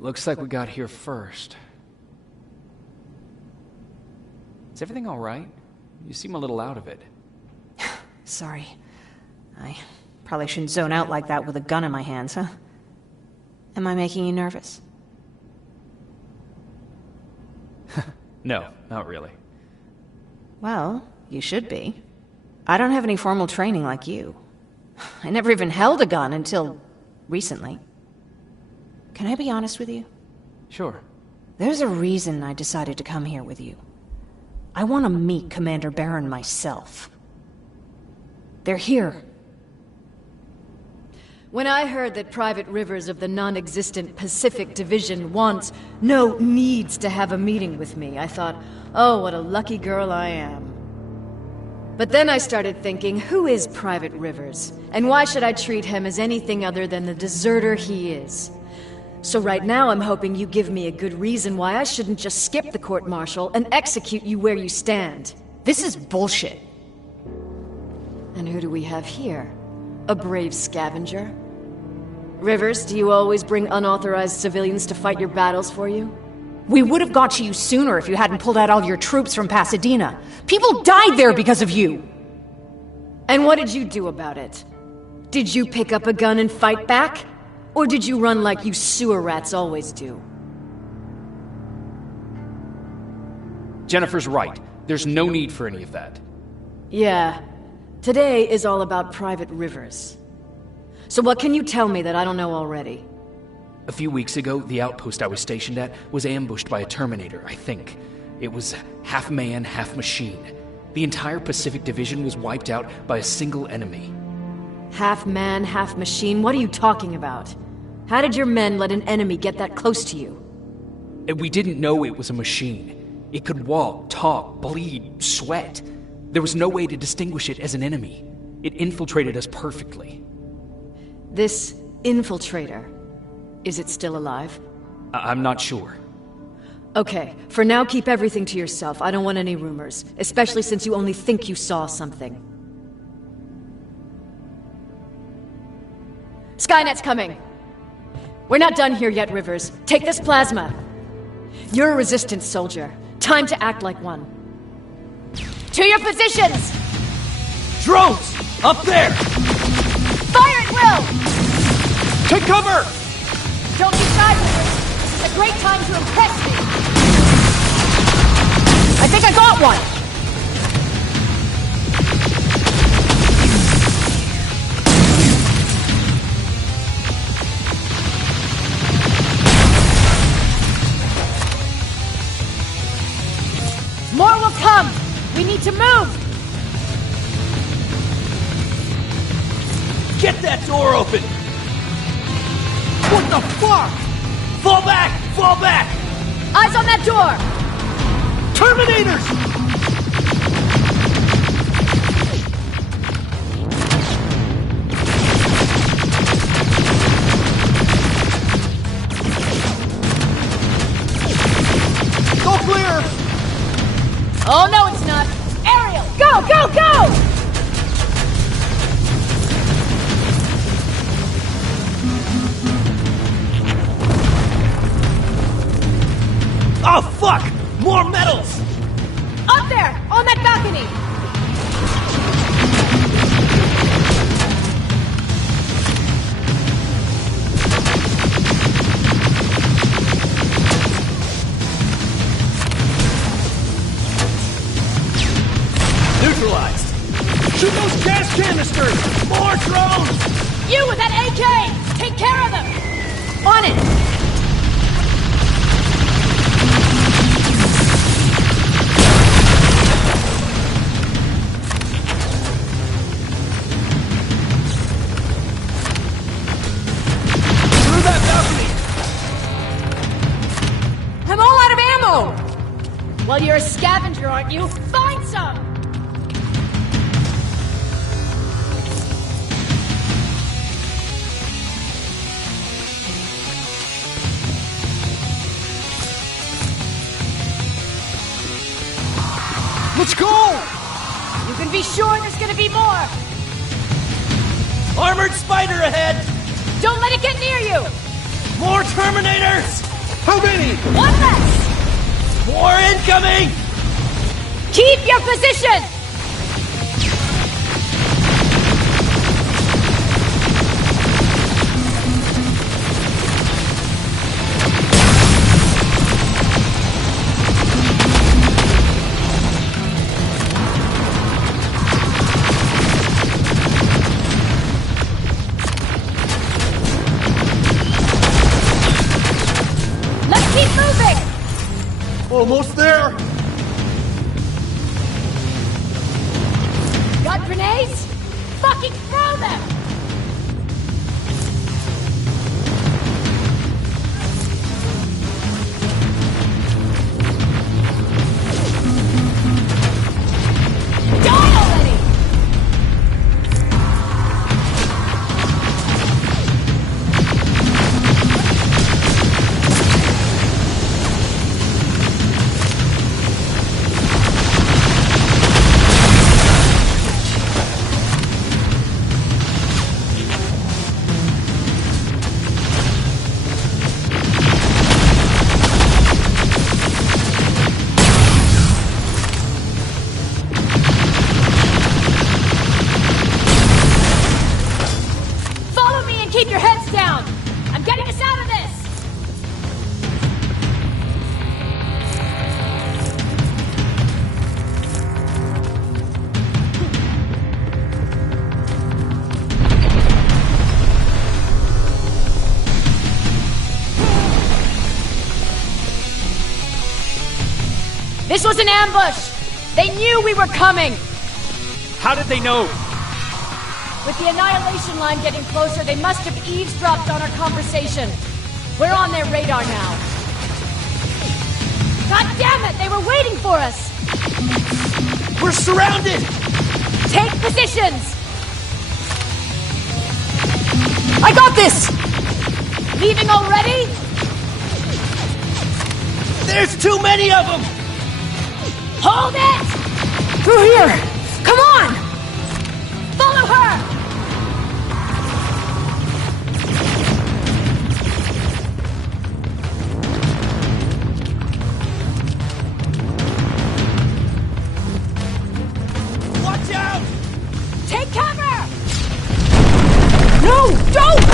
Looks like we got here first. Is everything all right? You seem a little out of it. Sorry. I probably shouldn't zone out like that with a gun in my hands, huh? Am I making you nervous? No, not really. Well, you should be. I don't have any formal training like you. I never even held a gun until recently. Can I be honest with you? Sure. There's a reason I decided to come here with you. I want to meet Commander Barron myself. They're here. When I heard that Private Rivers of the non-existent Pacific Division needs to have a meeting with me, I thought, oh, what a lucky girl I am. But then I started thinking, who is Private Rivers? And why should I treat him as anything other than the deserter he is? So right now I'm hoping you give me a good reason why I shouldn't just skip the court-martial and execute you where you stand. This is bullshit. And who do we have here? A brave scavenger? Rivers, do you always bring unauthorized civilians to fight your battles for you? We would have got to you sooner if you hadn't pulled out all your troops from Pasadena. People died there because of you! And what did you do about it? Did you pick up a gun and fight back? Or did you run like you sewer rats always do? Jennifer's right. There's no need for any of that. Yeah. Today is all about Private Rivers. So what can you tell me that I don't know already? A few weeks ago, the outpost I was stationed at was ambushed by a Terminator, I think. It was half man, half machine. The entire Pacific Division was wiped out by a single enemy. Half man, half machine? What are you talking about? How did your men let an enemy get that close to you? We didn't know it was a machine. It could walk, talk, bleed, sweat. There was no way to distinguish it as an enemy. It infiltrated us perfectly. This infiltrator, is it still alive? I'm not sure. Okay, for now keep everything to yourself. I don't want any rumors, especially since you only think you saw something. Skynet's coming! We're not done here yet, Rivers. Take this plasma. You're a resistance soldier. Time to act like one. To your positions! Drones! Up there! Fire at will! Take cover! Don't be shy, Rivers. This is a great time to impress me. I think I got one! More will come! We need to move! Get that door open! What the fuck? Fall back! Fall back! Eyes on that door! Terminators! Go clear! Oh, no, it's not! Ariel, go, go, go! Oh, fuck! More metals! Up there! On that balcony! Neutralized! Shoot those gas canisters! More drones! You with that AK! Take care of them! On it! I'm all out of ammo! Well, you're a scavenger, aren't you? Find some! Let's go! You can be sure there's gonna be more! Armored spider ahead! Don't let it get near you! More Terminators! How many? One less! More incoming! Keep your position! Almost there! Got grenades? Fucking throw them! Die already! Keep your heads down! I'm getting us out of this! This was an ambush! They knew we were coming! How did they know? With the Annihilation line getting closer, they must have eavesdropped on our conversation. We're on their radar now. God damn it! They were waiting for us! We're surrounded! Take positions! I got this! Leaving already? There's too many of them! Hold it! Through here! Come on! Follow her! Watch out! Take cover! No! Don't!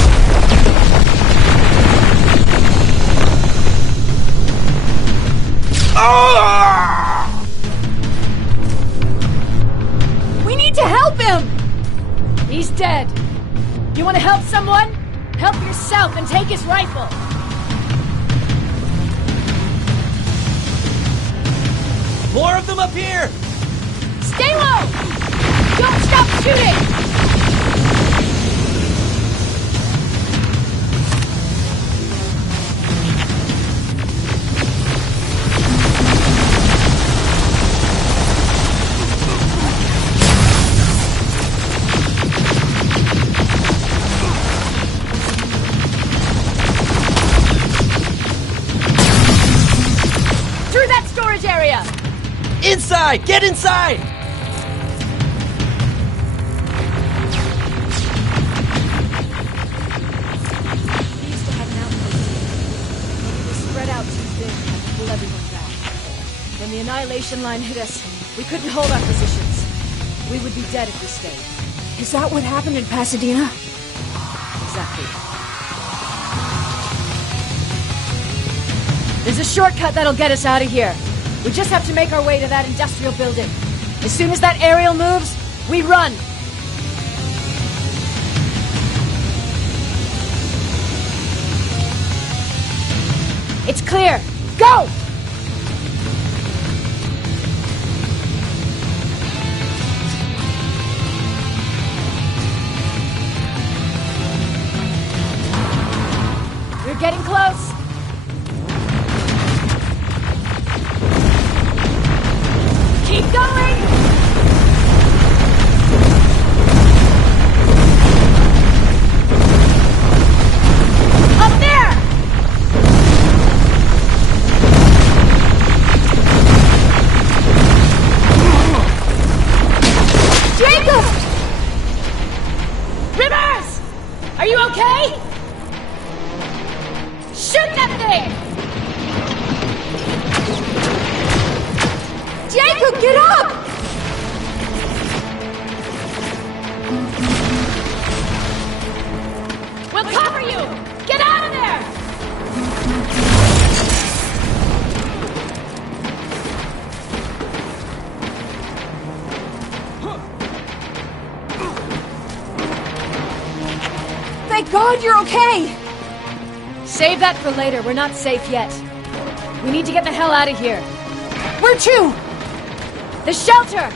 We need to help him! He's dead. You want to help someone? Help yourself and take his rifle. More of them up here! Stay low! Don't stop shooting! Through that storage area! Inside! Get inside! We used to have an outpost here. But we were spread out too thin to pull everyone back. When the annihilation line hit us, we couldn't hold our positions. We would be dead if we stayed. Is that what happened in Pasadena? Exactly. There's a shortcut that'll get us out of here. We just have to make our way to that industrial building. As soon as that aerial moves, we run. It's clear. Go! We're getting close. Keep going! Up there! Jacob! Rivers! Are you okay? Shoot that thing! Jacob, get up! We'll cover you! Get out of there! Thank God you're okay! Save that for later. We're not safe yet. We need to get the hell out of here. Where to? The shelter!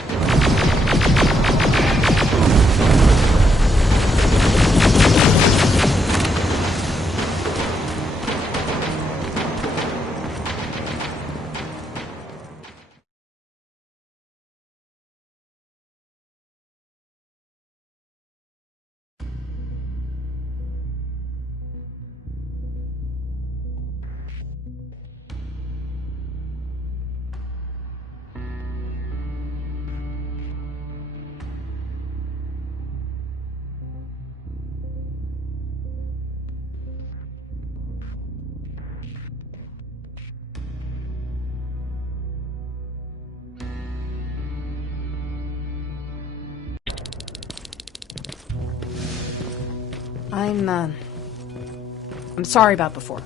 I'm sorry about before.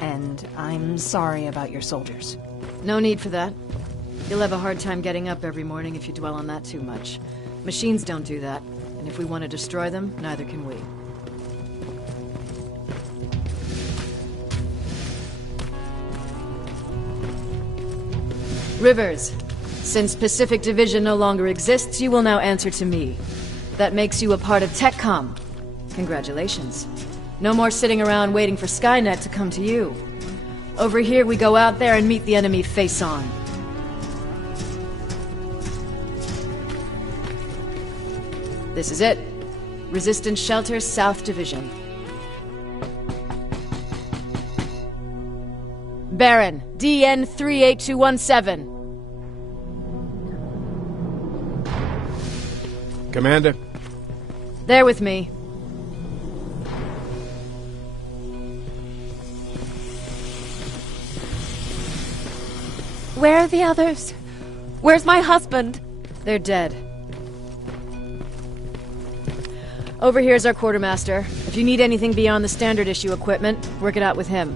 And I'm sorry about your soldiers. No need for that. You'll have a hard time getting up every morning if you dwell on that too much. Machines don't do that, and if we want to destroy them, neither can we. Rivers, since Pacific Division no longer exists, you will now answer to me. That makes you a part of TechCom. Congratulations. No more sitting around waiting for Skynet to come to you. Over here, we go out there and meet the enemy face on. This is it. Resistance Shelter, South Division. Baron, DN 38217. Commander? They're with me. Where are the others? Where's my husband? They're dead. Over here's our quartermaster. If you need anything beyond the standard issue equipment, work it out with him.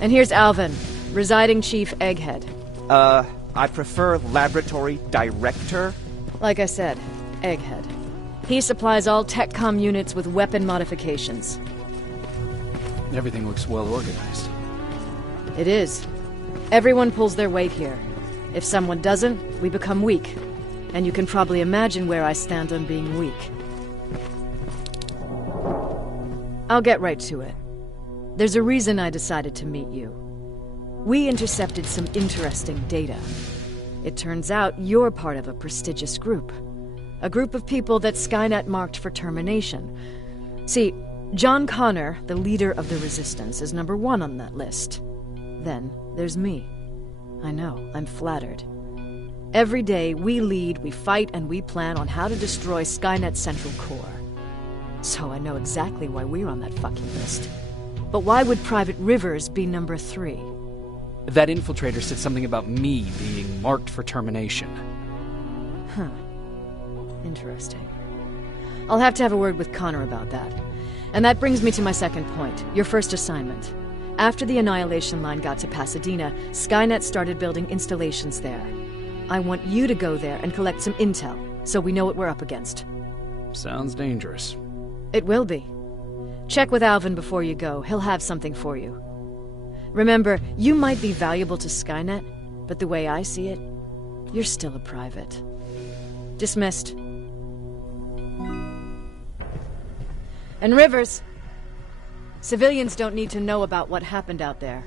And here's Alvin, residing chief Egghead. I prefer laboratory director. Like I said, Egghead. He supplies all TechCom units with weapon modifications. Everything looks well organized. It is. Everyone pulls their weight here. If someone doesn't, we become weak. And you can probably imagine where I stand on being weak. I'll get right to it. There's a reason I decided to meet you. We intercepted some interesting data. It turns out you're part of a prestigious group. A group of people that Skynet marked for termination. See, John Connor, the leader of the Resistance, is number 1 on that list. Then there's me. I know, I'm flattered. Every day, we lead, we fight, and we plan on how to destroy Skynet's central core. So I know exactly why we're on that fucking list. But why would Private Rivers be number 3? That infiltrator said something about me being marked for termination. Huh. Interesting. I'll have to have a word with Connor about that. And that brings me to my second point, your first assignment. After the Annihilation Line got to Pasadena, Skynet started building installations there. I want you to go there and collect some intel, so we know what we're up against. Sounds dangerous. It will be. Check with Alvin before you go. He'll have something for you. Remember, you might be valuable to Skynet, but the way I see it, you're still a private. Dismissed. And Rivers, civilians don't need to know about what happened out there.